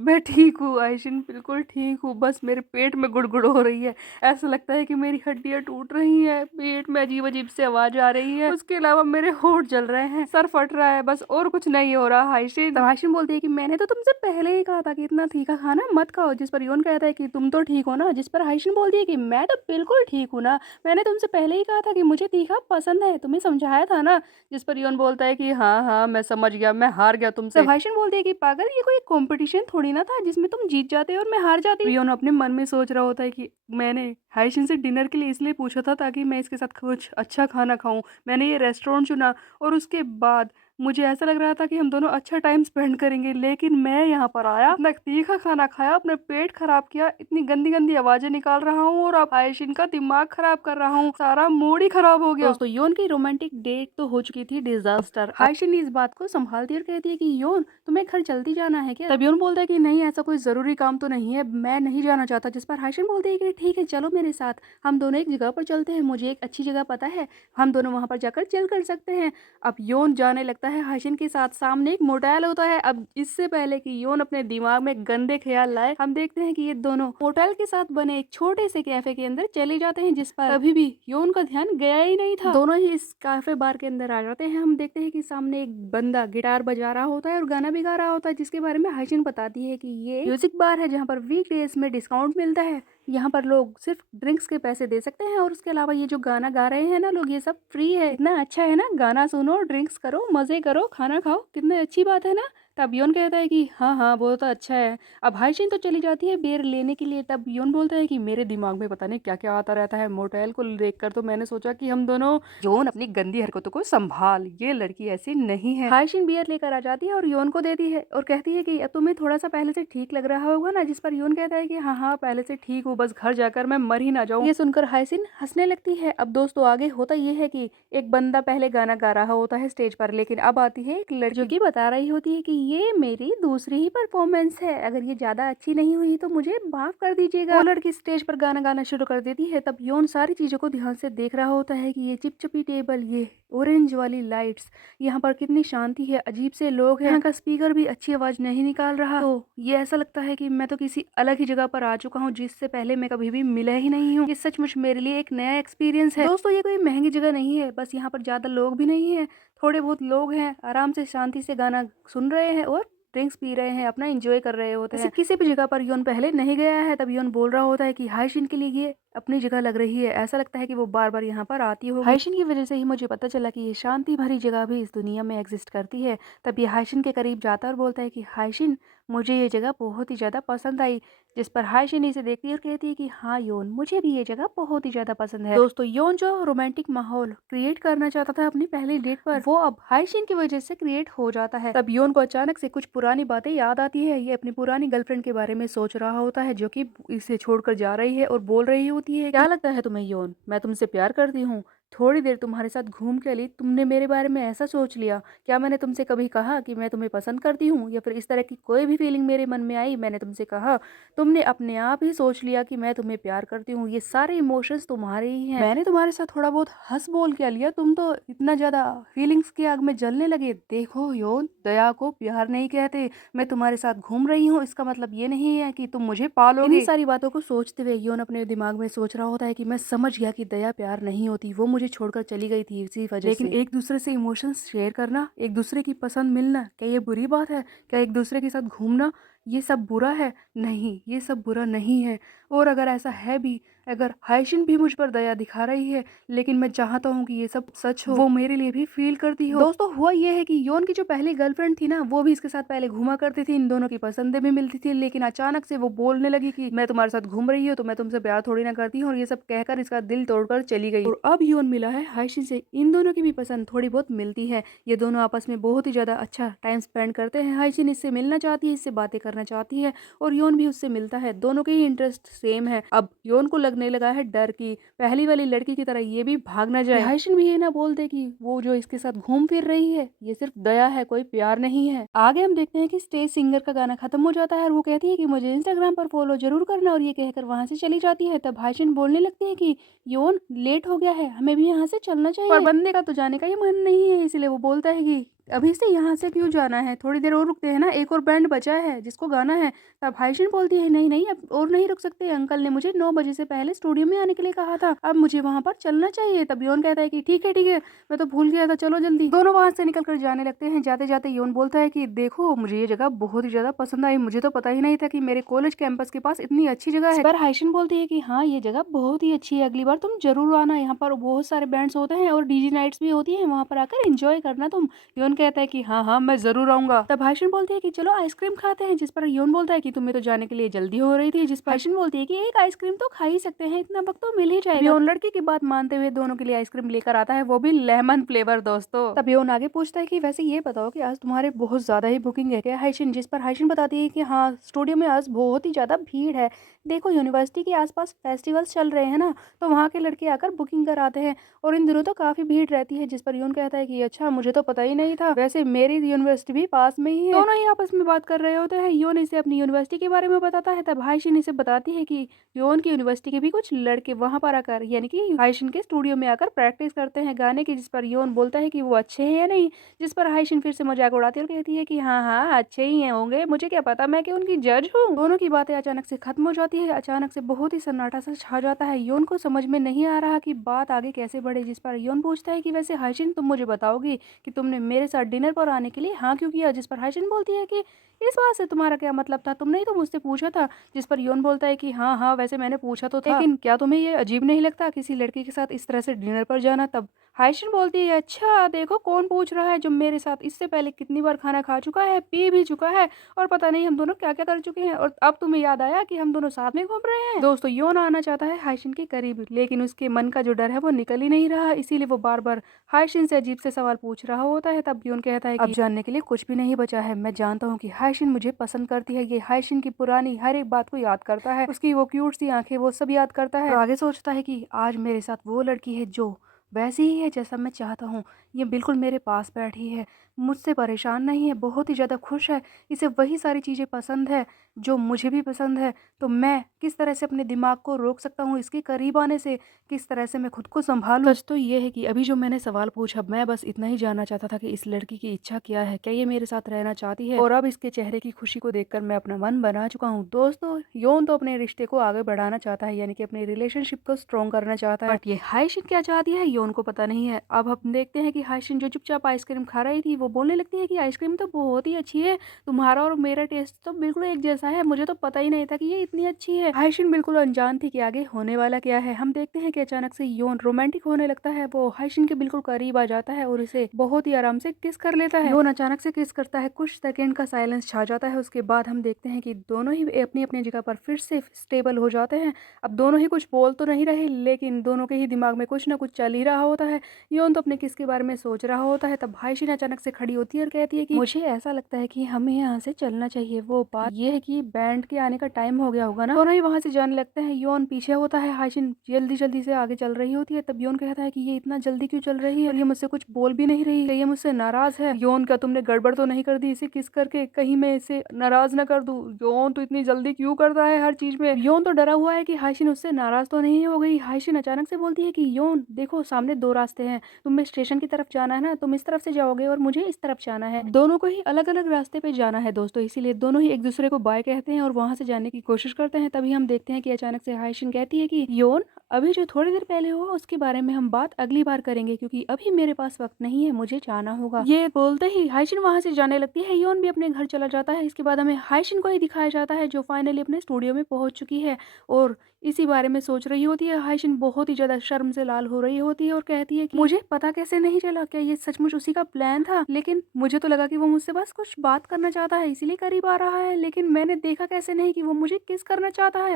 मैं ठीक हूँ आयशिन, बिल्कुल ठीक हूँ, बस मेरे पेट में गुड़गुड़ हो रही है, ऐसा लगता है कि मेरी हड्डियां टूट रही हैं, पेट में अजीब अजीब से आवाज आ रही है, उसके अलावा मेरे होठ जल रहे हैं, सर फट रहा है, बस और कुछ नहीं हो रहा। हाइशिन तो हाइशिन बोलती है कि मैंने तो तुमसे पहले ही कहा था कि इतना तीखा खाना मत खाओ, जिस पर योन कहता है कि तुम तो ठीक हो ना, जिस पर हाइशिन बोलती है कि मैं तो बिल्कुल ठीक हूँ ना, मैंने तुमसे पहले ही कहा था कि मुझे तीखा पसंद है, तुम्हें समझाया था ना। जिस पर योन बोलता है कि हाँ हाँ मैं समझ गया, मैं हार गया तुमसे। तो हाइशिन बोलती है कि पागल, ये कोई कंपटीशन थोड़ी ना था जिसमें तुम जीत जाते और मैं हार जाती। योन अपने मन में सोच रहा होता है कि मैंने हाइशिन से डिनर के लिए इसलिए पूछा था ताकि मैं इसके साथ कुछ अच्छा खाना खाऊं, मैंने ये रेस्टोरेंट चुना और उसके बाद मुझे ऐसा लग रहा था कि हम दोनों अच्छा टाइम स्पेंड करेंगे, लेकिन मैं यहाँ पर आया, इतना तीखा खाना खाया, अपने पेट खराब किया, इतनी गंदी गंदी आवाजें निकाल रहा हूँ और अब आयशिन का दिमाग खराब कर रहा हूँ, सारा मूड ही खराब हो गया। दोस्तों योन की रोमांटिक डेट तो हो चुकी थी डिजास्टर। आयशिन इस बात को संभालती और कहती है कि योन तुम्हें घर जल्दी जाना है क्या? तब योन बोलता है कि नहीं, ऐसा कोई जरूरी काम तो नहीं है, मैं नहीं जाना चाहता। जिस पर आयशिन बोलती है कि ठीक है चलो मेरे साथ, हम दोनों एक जगह पर चलते हैं, मुझे एक अच्छी जगह पता है, हम दोनों वहां पर जाकर चिल कर सकते हैं। अब योन जाने लगता है हाइशिन के साथ, सामने एक मोटेल होता है। अब इससे पहले कि योन अपने दिमाग में गंदे ख्याल लाए, हम देखते हैं कि ये दोनों मोटेल के साथ बने एक छोटे से कैफे के अंदर चले जाते हैं, जिस पर कभी भी योन का ध्यान गया ही नहीं था। दोनों ही इस कैफे बार के अंदर आ जाते हैं। हम देखते हैं कि सामने एक बंदा गिटार बजा रहा होता है और गाना भी गा रहा होता है, जिसके बारे में हाइशिन बताती है कि ये म्यूजिक बार है जहाँ पर वीकडेज में डिस्काउंट मिलता है, यहाँ पर लोग सिर्फ ड्रिंक्स के पैसे दे सकते हैं और उसके अलावा ये जो गाना गा रहे हैं ना लोग, ये सब फ्री है। इतना अच्छा है ना, गाना सुनो, ड्रिंक्स करो, मजे करो, खाना खाओ, कितनी अच्छी बात है ना। तब योन कहता है कि हाँ हाँ वो तो अच्छा है। अब हाइशिन तो चली जाती है बेर लेने के लिए। तब योन बोलता है कि मेरे दिमाग में पता नहीं क्या क्या आता रहता है, मोटेल को देखकर तो मैंने सोचा कि हम दोनों, योन अपनी गंदी हरकतों को संभाल, ये लड़की ऐसी नहीं है। हाइशिन बियर लेकर आ जाती है और योन को देती है और कहती है कि अब तुम्हें थोड़ा सा पहले से ठीक लग रहा होगा ना। जिस पर योन कहता है कि हाँ हाँ पहले से ठीक हूँ, बस घर जाकर मैं मर ही ना जाऊँ। ये सुनकर हाइशिन हंसने लगती है। अब दोस्तों आगे होता ये है कि एक बंदा पहले गाना गा रहा होता है स्टेज पर, लेकिन अब आती है एक लड़की जो कि बता रही होती है कि ये मेरी दूसरी ही परफॉर्मेंस है, अगर ये ज्यादा अच्छी नहीं हुई तो मुझे माफ कर दीजिएगा। वो लड़की स्टेज पर गाना गाना शुरू कर देती है। तब योन सारी चीजों को ध्यान से देख रहा होता है कि ये चिपचिपी टेबल, ये ऑरेंज वाली लाइट्स, यहाँ पर कितनी शांति है, अजीब से लोग हैं, यहाँ का स्पीकर भी अच्छी आवाज नहीं निकाल रहा। तो ये ऐसा लगता है कि मैं तो किसी अलग ही जगह पर आ चुका हूँ, जिससे पहले मैं कभी भी मिला ही नहीं हूँ। ये सचमुच मेरे लिए एक नया एक्सपीरियंस है। दोस्तों ये कोई महंगी जगह नहीं है, बस यहाँ पर ज्यादा लोग भी नहीं है, थोड़े बहुत लोग हैं, आराम से शांति से गाना सुन रहे हैं और ड्रिंक्स पी रहे हैं, अपना एंजॉय कर रहे होते हैं। किसी भी जगह पर योन पहले नहीं गया है। तब योन बोल रहा होता है कि हाइशिन के लिए ये अपनी जगह लग रही है, ऐसा लगता है कि वो बार बार यहाँ पर आती हो। हाइशिन की वजह से ही मुझे पता चला कि ये शांति भरी जगह भी इस दुनिया में एग्जिस्ट करती है। तब ये हाइशिन के करीब जाता और बोलता है कि हाइशिन मुझे ये जगह बहुत ही ज्यादा पसंद आई। जिस पर हाइशिन इसे देखती है और कहती है कि हाँ योन, मुझे भी ये जगह बहुत ही ज्यादा पसंद है। दोस्तों योन जो रोमांटिक माहौल क्रिएट करना चाहता था अपनी पहली डेट पर, वो अब हाइशिन की वजह से क्रिएट हो जाता है। तब योन को अचानक से कुछ पुरानी बातें याद आती है। ये अपनी पुरानी गर्लफ्रेंड के बारे में सोच रहा होता है, जो कि इसे छोड़कर जा रही है और बोल रही होती है, क्या लगता है तुम्हें योन, मैं तुमसे प्यार करती हूँ, थोड़ी देर तुम्हारे साथ घूम के ली, तुमने मेरे बारे में ऐसा सोच लिया, क्या मैंने तुमसे कभी कहा कि मैं तुम्हें पसंद करती हूँ, या फिर इस तरह की कोई भी फीलिंग मेरे मन में आई मैंने तुमसे कहा, तुमने अपने आप ही सोच लिया कि मैं तुम्हें प्यार करती हूँ, ये सारे इमोशंस तुम्हारे ही हैं, मैंने तुम्हारे साथ थोड़ा बहुत हंस बोल के लिया, तुम तो इतना ज्यादा फीलिंग्स की आग में जलने लगे। देखो योन, दया को प्यार नहीं कहते, मैं तुम्हारे साथ घूम रही हूँ इसका मतलब ये नहीं है कि तुम मुझे पालोगे। इन्हीं सारी बातों को सोचते हुए योन अपने दिमाग में सोच रहा होता है कि मैं समझ गया कि दया प्यार नहीं होती, वो मुझे छोड़कर चली गई थी इसी वजह से। लेकिन एक दूसरे से इमोशंस शेयर करना, एक दूसरे की पसंद मिलना, क्या ये बुरी बात है? क्या एक दूसरे के साथ घूमना ये सब बुरा है? नहीं, ये सब बुरा नहीं है। और अगर ऐसा है भी, अगर हाइशिन भी मुझ पर दया दिखा रही है, लेकिन मैं चाहता हूँ कि ये सब सच हो, वो मेरे लिए भी फील करती हो। दोस्तों हुआ ये है कि योन की जो पहली गर्लफ्रेंड थी ना, वो भी इसके साथ पहले घूमा करती थी, इन दोनों की पसंदें भी मिलती थी, लेकिन अचानक से वो बोलने लगी कि मैं तुम्हारे साथ घूम रही हूँ तो मैं तुमसे प्यार थोड़ी ना करती हूँ, और ये सब कहकर इसका दिल तोड़कर चली गई। और अब योन मिला है हाइशिन से, इन दोनों की भी पसंद थोड़ी बहुत मिलती है, ये दोनों आपस में बहुत ही ज्यादा अच्छा टाइम स्पेंड करते हैं। हाइशिन इससे मिलना चाहती है, इससे बातें करना चाहती है, और योन भी उससे मिलता है, दोनों के ही इंटरेस्ट सेम है। अब योन को लगने लगा है डर की पहली वाली लड़की की तरह ये भी भाग ना जाए, हाइशिन भी ये ना बोल दे कि वो जो इसके साथ घूम फिर रही है ये सिर्फ दया है, कोई प्यार नहीं है। आगे हम देखते हैं कि स्टेज सिंगर का गाना खत्म हो जाता है और वो कहती है कि मुझे इंस्टाग्राम पर फॉलो जरूर करना, और ये कहकर वहां से चली जाती है। तब हाइशिन बोलने लगती है कि योन लेट हो गया है, हमें भी यहाँ से चलना चाहिए, पर बंदे का तो जाने का ही मन नहीं है, इसलिए वो बोलता है कि अभी से यहाँ से क्यों जाना है, थोड़ी देर और रुकते हैं ना, एक और बैंड बचा है जिसको गाना है। तब हाइशिन बोलती है नहीं नहीं अब और नहीं रुक सकते, अंकल ने मुझे 9 बजे से पहले स्टूडियो में आने के लिए कहा था, अब मुझे वहाँ पर चलना चाहिए। तब योन कहता है कि ठीक है मैं तो भूल गया था, चलो जल्दी। दोनों वहाँ से निकल कर जाने लगते हैं। जाते जाते योन बोलता है कि देखो मुझे ये जगह बहुत ही ज्यादा पसंद आई, मुझे तो पता ही नहीं था कि मेरे कॉलेज कैंपस के पास इतनी अच्छी जगह है। पर हाइशिन बोलती है कि हाँ ये जगह बहुत ही अच्छी है, अगली बार तुम जरूर आना, यहाँ पर बहुत सारे बैंड्स होते हैं और डीजे नाइट्स भी होती है, वहाँ पर आकर एंजॉय करना तुम। योन कहता है कि हाँ हाँ मैं जरूर आऊंगा। तब हाइशिन बोलती है कि चलो आइसक्रीम खाते हैं, जिस पर योन बोलता है कि तुम्हें तो जाने के लिए जल्दी हो रही थी, जिस पर हाइशिन बोलती है कि एक आइसक्रीम तो खा ही सकते हैं, इतना वक्त तो मिल ही जाएगा। योन लड़की की बात मानते हुए दोनों के लिए आइसक्रीम लेकर आता है, वो भी लेमन फ्लेवर दोस्तों। तब योन आगे पूछता है कि वैसे ये बताओ कि आज तुम्हारे बहुत ज्यादा ही बुकिंग है क्या हाइशिन, जिस पर हाइशिन बताती है कि हाँ स्टूडियो में आज बहुत ही ज्यादा भीड़ है, देखो यूनिवर्सिटी के आसपास फेस्टिवल्स चल रहे हैं ना, तो वहाँ के लड़के आकर बुकिंग कराते हैं और इन दिनों तो काफी भीड़ रहती है। जिस पर योन कहता है कि अच्छा मुझे तो पता ही नहीं था, वैसे मेरी यूनिवर्सिटी भी पास में ही है। दोनों ही आपस में बात कर रहे होते हैं, योन इसे अपनी यूनिवर्सिटी के बारे में बताता है। तब हाइशिन इसे बताती है कि योन की यूनिवर्सिटी के भी कुछ लड़के वहां पर आकर यानी कि हाइशिन के स्टूडियो में आकर प्रैक्टिस करते हैं गाने की। जिस पर योन बोलता है कि वो अच्छे हैं या नहीं, जिस पर हाइशिन फिर से मजाक उड़ाती है और कहती है कि हाँ हाँ अच्छे ही हैं होंगे, मुझे क्या पता, मैं कि उनकी जज हूँ। दोनों की बातें अचानक से खत्म हो जाती है, अचानक से बहुत ही सन्नाटा सा छा जाता है। योन को समझ में नहीं आ रहा कि बात आगे कैसे बढ़े। जिस पर योन पूछता है कि वैसे हाइशिन तुम मुझे बताओगी कि तुमने मेरे साथ डिनर पर आने के लिए हाँ क्यों किया। जिस पर हाइशिन बोलती है कि इस बात से तुम्हारा क्या मतलब था, तुमने ही तो मुझसे पूछा था। जिस पर योन बोलता है कि हाँ हाँ वैसे मैंने पूछा तो था, लेकिन क्या तुम्हें ये अजीब नहीं लगता किसी लड़की के साथ इस तरह से डिनर पर जाना। तब हाइशिन बोलती है अच्छा देखो कौन पूछ रहा है, जो मेरे साथ इससे पहले कितनी बार खाना खा चुका है, पी भी चुका है और पता नहीं हम दोनों क्या क्या कर चुके हैं, और अब तुम्हें याद आया कि हम दोनों साथ में घूम रहे हैं। दोस्तों योन आना चाहता है हाइशिन के करीब, लेकिन उसके मन का जो डर है वो निकल ही नहीं रहा, इसीलिए वो बार बार हाइशिन से अजीब से सवाल पूछ रहा होता है। तब योन कहता है कि अब जानने के लिए कुछ भी नहीं बचा है, मैं जानता हूँ कि हाइशिन मुझे पसंद करती है। ये हाइशिन की पुरानी हर एक बात को याद करता है, उसकी वो क्यूट सी आंखें वो सब याद करता है और आगे सोचता है कि आज मेरे साथ वो लड़की है जो वैसी ही है जैसा मैं चाहता हूँ, ये बिल्कुल मेरे पास बैठी है, मुझसे परेशान नहीं है, बहुत ही ज़्यादा खुश है, इसे वही सारी चीज़ें पसंद है जो मुझे भी पसंद है। तो मैं किस तरह से अपने दिमाग को रोक सकता हूँ इसके करीब आने से, किस तरह से मैं खुद को संभालूं। सच तो ये है कि अभी जो मैंने सवाल पूछा, मैं बस इतना ही जानना चाहता था कि इस लड़की की इच्छा क्या है, क्या ये मेरे साथ रहना चाहती है, और अब इसके चेहरे की खुशी को देखकर मैं अपना मन बना चुका हूँ। दोस्तों योन तो अपने रिश्ते को आगे बढ़ाना चाहता है, यानी कि अपने रिलेशनशिप को स्ट्रॉन्ग करना चाहता है, बट ये हाइशिन क्या चाहती है योन को पता नहीं है। अब हम देखते हैं कि हाइशिन जो चुपचाप आइसक्रीम खा रही थी वो बोलने लगती है कि आइसक्रीम तो बहुत ही अच्छी है, तुम्हारा और मेरा टेस्ट तो बिल्कुल एक जैसा है, मुझे तो पता ही नहीं था कि ये इतनी अच्छी है। हाइशिन बिल्कुल अनजान थी कि आगे होने वाला क्या है। हम देखते हैं कि अचानक से योन रोमांटिक होने लगता है, वो हाइशिन के बिल्कुल करीब आ जाता है और इसे बहुत ही आराम से किस कर लेता है। योन अचानक से किस करता है, कुछ सेकंड का साइलेंस छा जाता है, उसके बाद हम देखते हैं कि दोनों ही अपनी अपनी जगह पर फिर से स्टेबल हो जाते हैं। अब दोनों ही कुछ बोल तो नहीं रहे, लेकिन दोनों के ही दिमाग में कुछ ना कुछ चल ही रहा होता है। योन तो अपने किस के बारे में सोच रहा होता है। तब हाइशिन अचानक से खड़ी होती है और कहती है कि मुझे ऐसा लगता है कि हमें यहाँ से चलना चाहिए। वो बात ये है कि बैंड के आने का टाइम हो गया होगा ना। दोनों ही वहां से जाने लगते हैं, योन पीछे होता है, हाइशिन जल्दी जल्दी से आगे चल रही होती है। तब योन कहता है कि ये इतना जल्दी क्यों चल रही है और ये मुझसे कुछ बोल भी नहीं रही, ये मुझसे नाराज है। योन क्या तुमने गड़बड़ तो नहीं कर दी इसे किस करके, कहीं मैं इसे नाराज न कर दूं। योन तो इतनी जल्दी क्यों करता है हर चीज में। योन तो डरा हुआ है कि हाइशिन उससे नाराज तो नहीं हो गई। हाइशिन अचानक से बोलती है कि योन देखो सामने दो रास्ते हैं, तुम्हें स्टेशन की तरफ जाना है ना, तुम इस तरफ से जाओगे और मुझे इस तरफ जाना है, दोनों को ही अलग अलग रास्ते पे जाना है दोस्तों, इसीलिए दोनों ही एक दूसरे को बाय कहते हैं और वहां से जाने की कोशिश करते हैं। तभी हम देखते हैं कि अचानक से हाइशिन कहती है कि योन अभी जो थोड़ी देर पहले हुआ उसके बारे में हम बात अगली बार करेंगे, क्योंकि अभी मेरे पास वक्त नहीं है, मुझे जाना होगा। ये बोलते ही हाइशिन वहां से जाने लगती है, योन भी अपने घर चला जाता है। इसके बाद हमें हाइशिन को ही दिखाया जाता है जो फाइनली अपने स्टूडियो में पहुंच चुकी है और इसी बारे में सोच रही होती है। हाइशिन बहुत ही ज्यादा शर्म से लाल हो रही होती है और कहती है कि मुझे पता कैसे नहीं चला, क्या ये सचमुच उसी का प्लान था, लेकिन मुझे तो लगा कि वो मुझसे बस कुछ बात करना चाहता है इसीलिए करीब आ रहा है, लेकिन मैंने देखा कैसे नहीं कि वो मुझे किस करना चाहता है।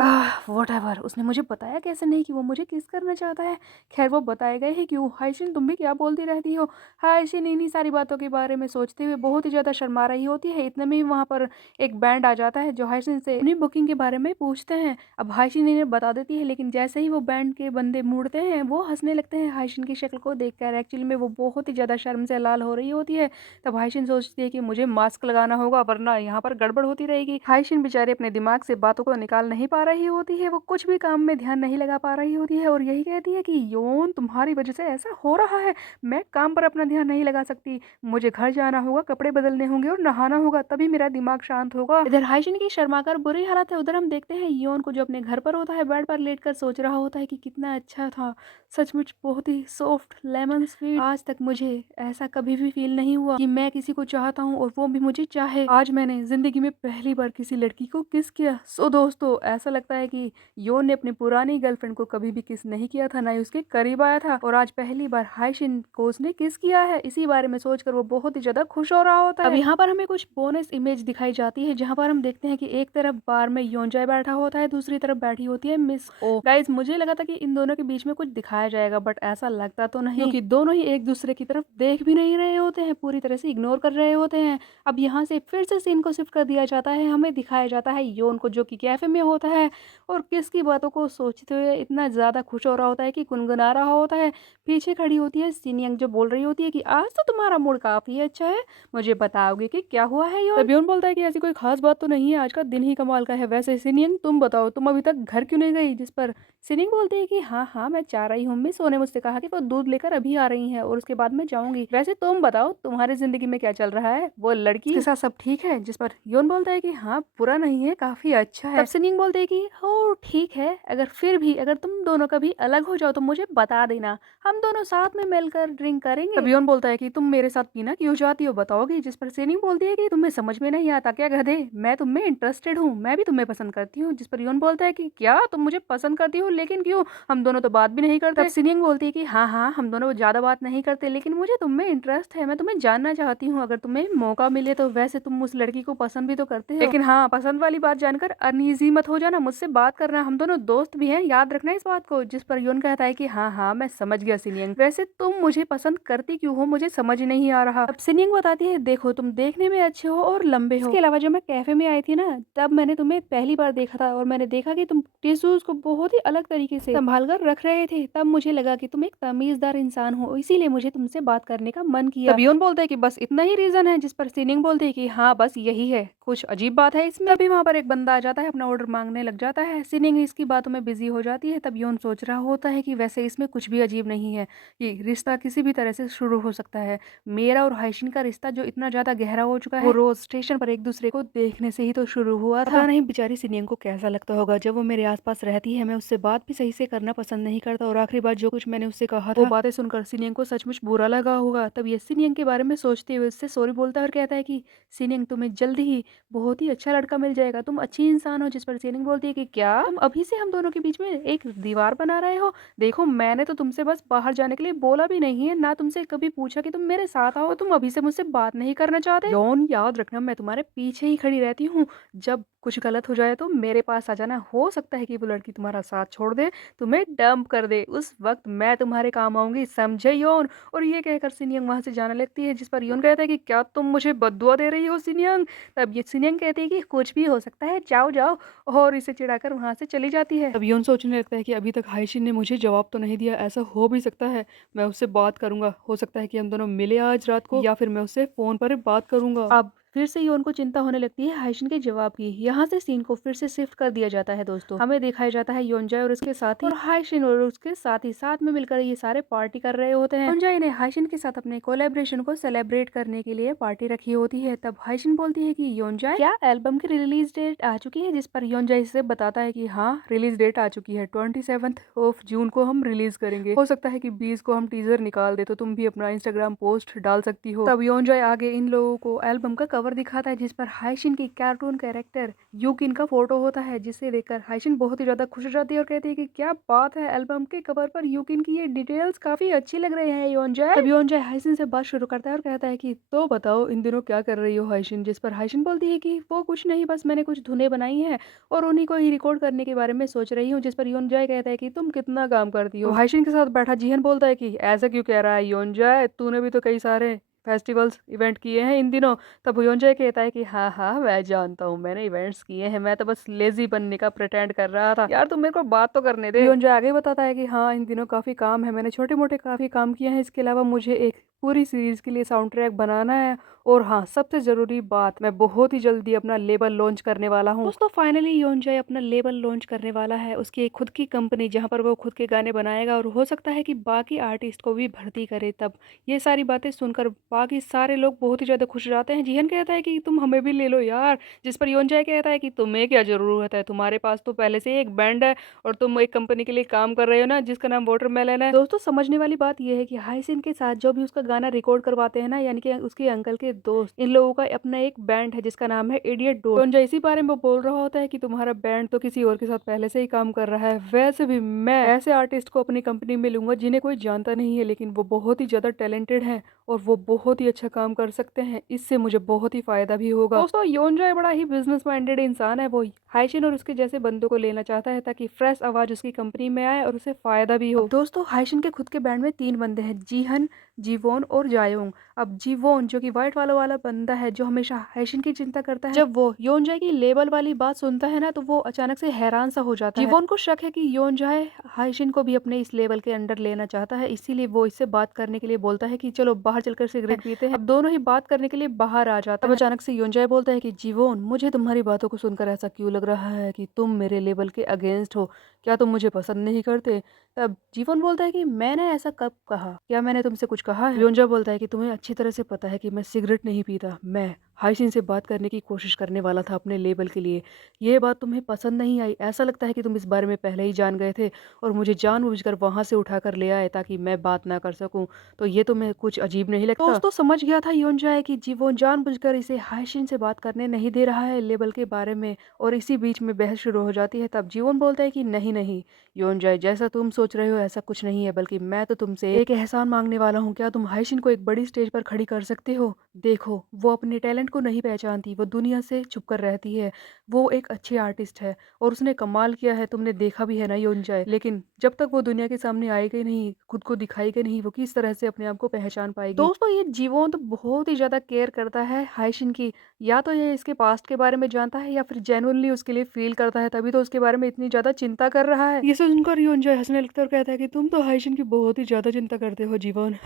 व्हाटएवर, उसने मुझे बताया कैसे नहीं कि वो मुझे किस करना चाहता है। खैर वो बताए गए ही क्यों, हाइशिन तुम भी क्या बोलती रहती हो। हाइशिन इन्हीं सारी बातों के बारे में सोचते हुए बहुत ही ज्यादा शर्मा रही होती है। इतने में ही वहां पर एक बैंड आ जाता है जो हाइशिन से अपनी बुकिंग के बारे में पूछते हैं। अब हाइशिन इन्हें बता देती है, लेकिन जैसे ही वो बैंड के बंदे मुड़ते हैं वो हंसने लगते हैं हाइशिन की शक्ल को देखकर। एक्चुअली में वो बहुत ही ज़्यादा शर्म से लाल हो रही होती है। तब हाइशिन सोचती है कि मुझे मास्क लगाना होगा वरना यहाँ पर गड़बड़ होती रहेगी। हाइशिन बेचारी अपने दिमाग से बातों को निकाल नहीं पा रही होती है, वो कुछ भी काम में ध्यान नहीं लगा पा रही होती है और यही कहती है कि योन तुम्हारी वजह से ऐसा हो रहा है, मैं काम पर अपना ध्यान नहीं लगा सकती, मुझे घर जाना होगा, कपड़े बदलने होंगे और नहाना होगा, तभी मेरा दिमाग शांत होगा। इधर हाइशिन की शर्माकर बुरी हालत है, उधर हम देखते हैं योन को जो अपने घर पर होता है बेड पर लेटकर सोच रहा होता है कि कितना अच्छा था, सचमुच बहुत ही सॉफ्ट लेमन स्वीट। आज तक मुझे ऐसा कभी भी फील नहीं हुआ कि मैं किसी को चाहता हूँ और वो भी मुझे चाहे। आज मैंने जिंदगी में पहली बार किसी लड़की को किस किया। सो दोस्तों, ऐसा लगता है कि योन ने अपनी पुरानी गर्लफ्रेंड को कभी भी किस नहीं किया था, ना ही उसके करीब आया था, और आज पहली बार हाइशिन को उसने किस किया है। इसी बारे में सोचकर वो बहुत ही ज्यादा खुश हो रहा होता है। अब यहाँ पर हमें कुछ बोनस इमेज दिखाई जाती है, जहाँ पर हम देखते हैं कि एक तरफ बार में योनजाय बैठा होता है, दूसरी तरफ बैठी होती है मिस ओ। गाइज, मुझे लगा था कि इन दोनों के बीच में कुछ दिखाया जाएगा, बट ऐसा लगता तो नहीं, क्योंकि दोनों ही एक दूसरे की तरफ देख भी नहीं रहे होते हैं, पूरी तरह से इग्नोर कर रहे होते हैं। अब यहाँ से फिर से सीन को शिफ्ट कर दिया जाता है, हमें दिखाया जाता है योन को जो कि कैफे में होता है और किसकी बातों को सोचते हुए इतना ज्यादा खुश हो रहा होता है कि गुनगुना रहा होता है। पीछे खड़ी होती है सिनियंग जो बोल रही होती है कि आज तो तुम्हारा मूड काफी अच्छा है, मुझे बताओगे कि क्या हुआ है योन। तब योन बोलता है कि ऐसी कोई खास बात तो नहीं है, आज का दिन ही कमाल का है। वैसे सिनियंग तुम बताओ, तुम अभी तक घर क्यों नहीं गई? जिस पर सिनिंग बोलती है कि हाँ हाँ मैं जा रही हूँ, मिस ने मुझसे कहा कि वो दूध लेकर अभी आ रही हैं और उसके बाद मैं जाऊंगी। वैसे तुम बताओ तुम्हारी जिंदगी में क्या चल रहा है, वो लड़की के साथ सब ठीक है? जिस पर योन बोलता है कि हाँ बुरा नहीं है, काफी अच्छा है। तब सिनिंग बोलते है कि हो ठीक है, अगर फिर भी अगर तुम दोनों कभी अलग हो जाओ तो मुझे बता देना, हम दोनों साथ में मिलकर ड्रिंक करेंगे। तब योन बोलता है कि तुम मेरे साथ पीना क्यों चाहती हो बताओगी? जिस पर सिनिंग बोलती है कि तुम्हें समझ में नहीं आता क्या गधे, मैं तुम में इंटरेस्टेड हूँ, मैं भी तुम्हें पसंद करती हूँ। जिस पर योन बोलता है कि क्या तुम मुझे पसंद करती हो, लेकिन क्यों, हम दोनों तो बात भी नहीं करते। तब सिनिंग बोलती है कि हाँ हाँ हम दोनों ज्यादा बात नहीं करते, लेकिन मुझे तुम में इंटरेस्ट है, मैं तुम्हें जानना चाहती हूँ, अगर तुम्हें मौका मिले तो। वैसे तुम उस लड़की को पसंद भी तो करते हो, लेकिन हाँ पसंद वाली बात जानकर अनईजी मत हो जाना, मुझसे बात करना, हम दोनों दोस्त भी हैं, याद रखना इस बात को। जिस पर योन कहता है कि हाँ हाँ मैं समझ गया सिनियंग, वैसे तुम मुझे पसंद करती क्यों हो मुझे समझ नहीं आ रहा। अब सिनियंग बताती है देखो तुम देखने में अच्छे हो और लंबे हो, इसके अलावा जब मैं कैफे में आई थी ना तब मैंने तुम्हें पहली बार देखा था और मैंने देखा कि तुम टिश्यूज को बहुत ही अलग तरीके से संभाल कर रख रहे थे, तब मुझे लगा कि तुम एक तमीजदार इंसान हो, इसीलिए मुझे तुमसे बात करने का मन किया। तब योन बोलता है कि बस इतना ही रीजन है? जिस पर सिनिंग बोलते है कि हाँ बस यही है, कुछ अजीब बात है इसमें? तभी वहाँ पर एक बंदा आ जाता है, अपना ऑर्डर मांगने लग जाता है। सिनिंग इसकी बातों में बिजी हो जाती है। तब योन सोच रहा होता है कि वैसे इसमें कुछ भी अजीब नहीं है, ये रिश्ता किसी भी तरह से शुरू हो सकता है। मेरा और हाइशिन का रिश्ता जो इतना ज्यादा गहरा हो चुका है वो रोज स्टेशन पर एक दूसरे को देखने से ही तो शुरू हुआ था। पता नहीं बेचारी सिनियंग को कैसा लगता होगा जब वो मेरे आसपास रहती है, मैं उससे बात भी सही से करना पसंद नहीं करता और आखिरी बात जो कुछ मैंने उससे कहा था वो बातें सुनकर सिनियंग को सचमुच बुरा लगा होगा। तब ये सिनियंग के बारे में सोचते हुए उससे सॉरी बोलता है और कहता है कि सिनियंग तुम्हें जल्दी ही बहुत ही अच्छा लड़का मिल जाएगा, तुम अच्छी इंसान हो। जिस पर सिनियंग बोलती है कि क्या तुम अभी से हम दोनों के बीच में एक दीवार बना रहे हो? देखो मैंने तो तुमसे बस बाहर जाने के लिए बोला भी नहीं है, ना तुमसे कभी पूछा कि तुम मेरे साथ आओ, तुम अभी से मुझसे बात नहीं करना चाहते। यौन याद रखना मैं तुम्हारे पीछे ही खड़ी रहती हूँ, जब कुछ गलत हो जाए तो मेरे पास आ जाना, हो सकता है कि वो लड़की तुम्हारा साथ छोड़ दे, तुम्हें डंप कर दे, उस वक्त मैं तुम्हारे काम आऊंगी, समझे योन? और ये कहकर सिनियंग वहां से जाने लगती है। जिस पर योन कहता है कि क्या तुम मुझे बद्दुआ दे रही हो सिनियंग? तब ये सिनियंग कहती है कि कुछ भी हो सकता है, जाओ जाओ, और इसे चिढ़ाकर वहां से चली जाती है। तब योन सोचने लगता है कि अभी तक हाइशिन ने मुझे जवाब तो नहीं दिया, ऐसा हो भी सकता है मैं उससे बात करूंगा, हो सकता है कि हम दोनों मिले आज रात को, या फिर मैं उससे फोन पर बात करूंगा। अब फिर से योन को चिंता होने लगती है हाइशिन के जवाब की। यहाँ से सीन को फिर से शिफ्ट कर दिया जाता है दोस्तों, हमें दिखाया जाता है योनजाय और उसके साथी और हाइशिन और उसके साथी साथ में मिलकर ये सारे पार्टी कर रहे होते हैं। योनजाय ने हाइशिन के साथ अपने कोलैबोरेशन को सेलिब्रेट करने के लिए पार्टी रखी होती है। तब हाइशिन बोलती है कि योनजाय क्या एल्बम की रिलीज डेट आ चुकी है? जिस पर योनजाय इसे बताता है कि हाँ रिलीज डेट आ चुकी है, 27 जून को हम रिलीज करेंगे, हो सकता है कि 20 को हम टीजर निकाल दे, तो तुम भी अपना इंस्टाग्राम पोस्ट डाल सकती हो। तब योनजाय आगे इन लोगों को एल्बम का कवर दिखाता है, जिस पर हाइशिन की कार्टून कैरेक्टर यूकिन का फोटो होता है, जिसे देखकर हाइशिन बहुत ही ज्यादा खुश हो जाती है और कहती है कि क्या बात है, एल्बम के कवर पर यूकिन की ये डिटेल्स काफी अच्छी लग रहे हैं योनजाय। तब योनजाय हाइशिन से बात शुरू करता है और कहता है कि तो बताओ इन दिनों क्या कर रही हो हाइशिन? जिस पर हाइशिन बोलती है कि वो कुछ नहीं, बस मैंने कुछ धुनें बनाई हैं और उन्हीं को ही रिकॉर्ड करने के बारे में सोच रही हूँ। जिस पर योनजाय कहता है कि तुम कितना काम करती हो? हाइशिन के साथ बैठा जीहन बोलता है कि ऐसा क्यों कह रहा है योनजाय, तूने भी तो कई सारे फेस्टिवल्स इवेंट किए हैं इन दिनों। तब योंजय कहता है कि हाँ हाँ मैं जानता हूँ, मैंने इवेंट्स किए हैं, मैं तो बस लेजी बनने का प्रिटेंड कर रहा था। यार तुम मेरे को बात तो करने दे। योंजय आगे बताता है कि हाँ इन दिनों काफी काम है, मैंने छोटे मोटे काफी काम किए हैं, इसके अलावा मुझे एक पूरी सीरीज के लिए साउंड ट्रैक बनाना है। और हाँ सबसे जरूरी बात, मैं बहुत ही जल्दी अपना लेबल लॉन्च करने वाला हूँ। दोस्तों फाइनली योंजय अपना लेबल लॉन्च करने वाला है, उसकी एक खुद की कंपनी जहाँ पर वो खुद के गाने बनाएगा और हो सकता है कि बाकी आर्टिस्ट को भी भर्ती करे। तब ये सारी बातें सुनकर बाकी सारे लोग बहुत ही ज्यादा खुश हो जाते हैं। जीहन कहता है कि तुम हमें भी ले लो यार, जिस पर योंजय कहता है कि तुम्हें क्या जरूरत है, तुम्हारे पास तो पहले से ही एक बैंड है और तुम एक कंपनी के लिए काम कर रहे हो ना जिसका नाम वाटरमेलन है। दोस्तों समझने वाली बात यह है कि हाइसिन के साथ जो भी उसका गाना रिकॉर्ड करवाते हैं ना, यानी कि उसके अंकल के दोस्त, इन लोगों का अपना एक बैंड है जिसका नाम है इडियट डॉट। योंजय इसी बारे में बोल रहा होता है कि तुम्हारा बैंड तो किसी और के साथ पहले से ही काम कर रहा है, वैसे भी मैं ऐसे आर्टिस्ट को अपनी कंपनी में लूंगा जिन्हें कोई जानता नहीं है लेकिन वो बहुत ही ज्यादा टैलेंटेड है और वो बहुत ही अच्छा काम कर सकते हैं, इससे मुझे बहुत ही फायदा भी होगा। दोस्तों योंजय बड़ा ही बिजनेस माइंडेड इंसान है, वो हाइशिन और उसके जैसे बंदों को लेना चाहता है ताकि फ्रेश आवाज उसकी कंपनी में आए और उसे फायदा भी हो। दोस्तों हाइशिन के खुद के बैंड में 3 बंदे हैं, जीहन, जीवोन और जायोंग। अब जीवोन जो कि व्हाइट वाला बंदा है जो हमेशा हाइशिन की चिंता करता है, जब वो योंजय की लेबल वाली बात सुनता है ना तो वो अचानक से हैरान सा हो जाता है। जीवोन को शक है कि योंजय हाइशिन को भी अपने इस लेवल के अंडर लेना चाहता है, इसीलिए वो इससे बात करने के लिए बोलता है कि चलो बाहर चलकर सिगरेट पीते हैं। अब दोनों ही बात करने के लिए बाहर आ जाता है। अब अचानक से योंजय बोलता है कि जीवोन मुझे तुम्हारी बातों को सुनकर ऐसा क्यों लग रहा है कि तुम मेरे लेवल के अगेंस्ट हो, क्या तुम मुझे पसंद नहीं करते? तब जीवन बोलता है कि मैंने ऐसा कब कहा, क्या मैंने तुमसे कुछ कहा है? योंजय बोलता है कि तुम्हें अच्छी तरह से पता है कि मैं सिगरेट नहीं पीता, मैं हाइसिन से बात करने की कोशिश करने वाला था अपने लेबल के लिए, ये बात तुम्हें पसंद नहीं आई, ऐसा लगता है कि तुम इस बारे में पहले ही जान गए थे और मुझे जानबूझकर वहां से उठाकर ले आए ताकि मैं बात ना कर सकूं, तो ये तुम्हें कुछ अजीब नहीं लगता? दोस्तों समझ गया था योंजय कि जीवन जानबूझकर इसे हाइसिन से बात करने नहीं दे रहा है लेबल के बारे में, और इसी बीच में बहस शुरू हो जाती है। तब जीवन बोलता है कि नहीं नहीं योंजय, जैसा तुम सोच रहे हो ऐसा कुछ नहीं है, बल्कि मैं तो तुमसे एक एहसान मांगने वाला हूँ, क्या तुम हाइशिन को एक बड़ी स्टेज पर खड़ी कर सकते हो? देखो वो अपने टैलेंट को नहीं पहचानती, वो दुनिया से छुप कर रहती है, वो एक अच्छी आर्टिस्ट है और उसने कमाल किया है, तुमने देखा भी है ना योंजय, लेकिन जब तक वो दुनिया के सामने आएगी नहीं, खुद को दिखाएगी नहीं, वो किस तरह से अपने आप को पहचान पाएगी? दोस्तों ये जीवन तो बहुत ही ज्यादा केयर करता है हाइशिन की, या तो ये इसके पास्ट के बारे में जानता है या फिर जेन्युइनली उसके लिए फील करता है, तभी तो उसके बारे में इतनी ज्यादा चिंता कर रहा है। ये सुनकर योंजय हंसने लगता है और कहता है कि तुम तो हाइशिन की बहुत ही ज्यादा चिंता करते हो जीवन।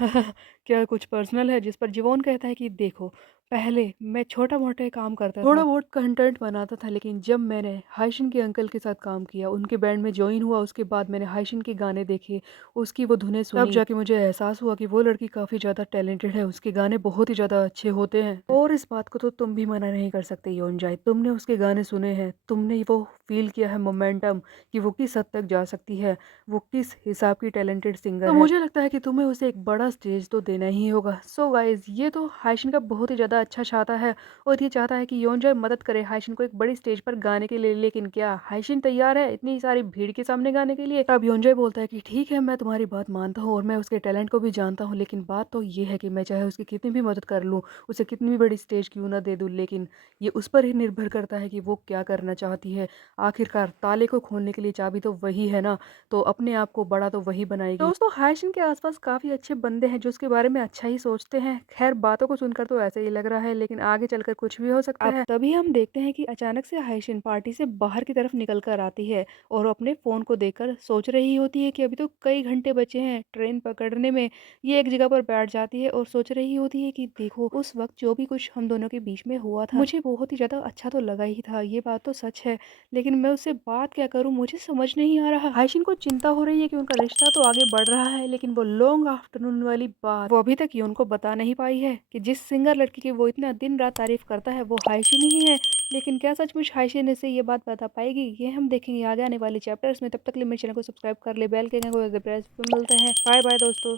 क्या कुछ पर्सनल है? जिस पर जीवन कहता है कि देखो पहले मैं छोटा मोटे काम करता था, थोड़ा बहुत कंटेंट बनाता था, लेकिन जब मैंने हाइशिन के अंकल के साथ काम किया, उनके बैंड में ज्वाइन हुआ, उसके बाद मैंने हाइशिन के गाने देखे, उसकी वो धुनें सुनी, तब जाके मुझे एहसास हुआ कि वो लड़की काफी ज्यादा टैलेंटेड है, उसके गाने बहुत ही ज्यादा अच्छे होते हैं और इस बात को तो तुम भी मना नहीं कर सकते योंजय, तुमने उसके गाने सुने हैं, तुमने वो फील किया है मोमेंटम कि वो किस हद तक जा सकती है, वो किस हिसाब की टैलेंटेड सिंगर तो है। मुझे लगता है कि तुम्हें उसे एक बड़ा स्टेज तो देना ही होगा। सो गाइज ये तो हाइशिन का बहुत ही ज्यादा अच्छा चाहता है और ये चाहता है कि योंजय मदद करे हाइशिन को एक बड़ी स्टेज पर गाने के लिए, लेकिन क्या हाइशिन तैयार है इतनी सारी भीड़ के सामने गाने के लिए? तब योंजय बोलता है कि ठीक है मैं तुम्हारी बात मानता हूँ और मैं उसके टैलेंट को भी जानता हूँ, लेकिन बात तो ये है कि मैं चाहे उसकी कितनी भी मदद कर लूँ, उसे कितनी भी बड़ी स्टेज क्यों ना दे दूँ, लेकिन ये उस पर ही निर्भर करता है कि वो क्या करना चाहती है। आखिरकार ताले को खोलने के लिए चाबी तो वही है ना, तो अपने आप को बड़ा तो वही बनाएगी। दोस्तों हाइशिन के आसपास काफी अच्छे बंदे हैं जो उसके बारे में अच्छा ही सोचते हैं, खैर बातों को सुनकर तो ऐसे ही लग रहा है, लेकिन आगे चलकर कुछ भी हो सकता है। तभी हम देखते हैं कि अचानक से हाइशिन पार्टी से बाहर की तरफ निकल कर आती है और अपने फोन को देखकर सोच रही होती है कि अभी तो कई घंटे बचे हैं ट्रेन पकड़ने में। ये एक जगह पर बैठ जाती है और सोच रही होती है कि देखो उस वक्त जो भी कुछ हम दोनों के बीच में हुआ था मुझे बहुत ही ज्यादा अच्छा तो लगा ही था, ये बात तो सच है, लेकिन मैं उससे बात क्या करूं मुझे समझ नहीं आ रहा। हाइशिन को चिंता हो रही है कि उनका रिश्ता तो आगे बढ़ रहा है, लेकिन वो लॉन्ग आफ्टरनून वाली बात वो अभी तक यून को बता नहीं पाई है कि जिस सिंगर लड़की की वो इतना दिन रात तारीफ करता है वो हाइशिन ही है। लेकिन क्या सचमुच हाइशिन इसे ये बात बता पाएगी, ये हम देखेंगे आगे आने वाले चैप्टर्स में। तब तक लिए मेरे चैनल को सब्सक्राइब कर ले, बेल के आइकन को प्रेस पे। मिलते हैं, बाय बाय दोस्तों।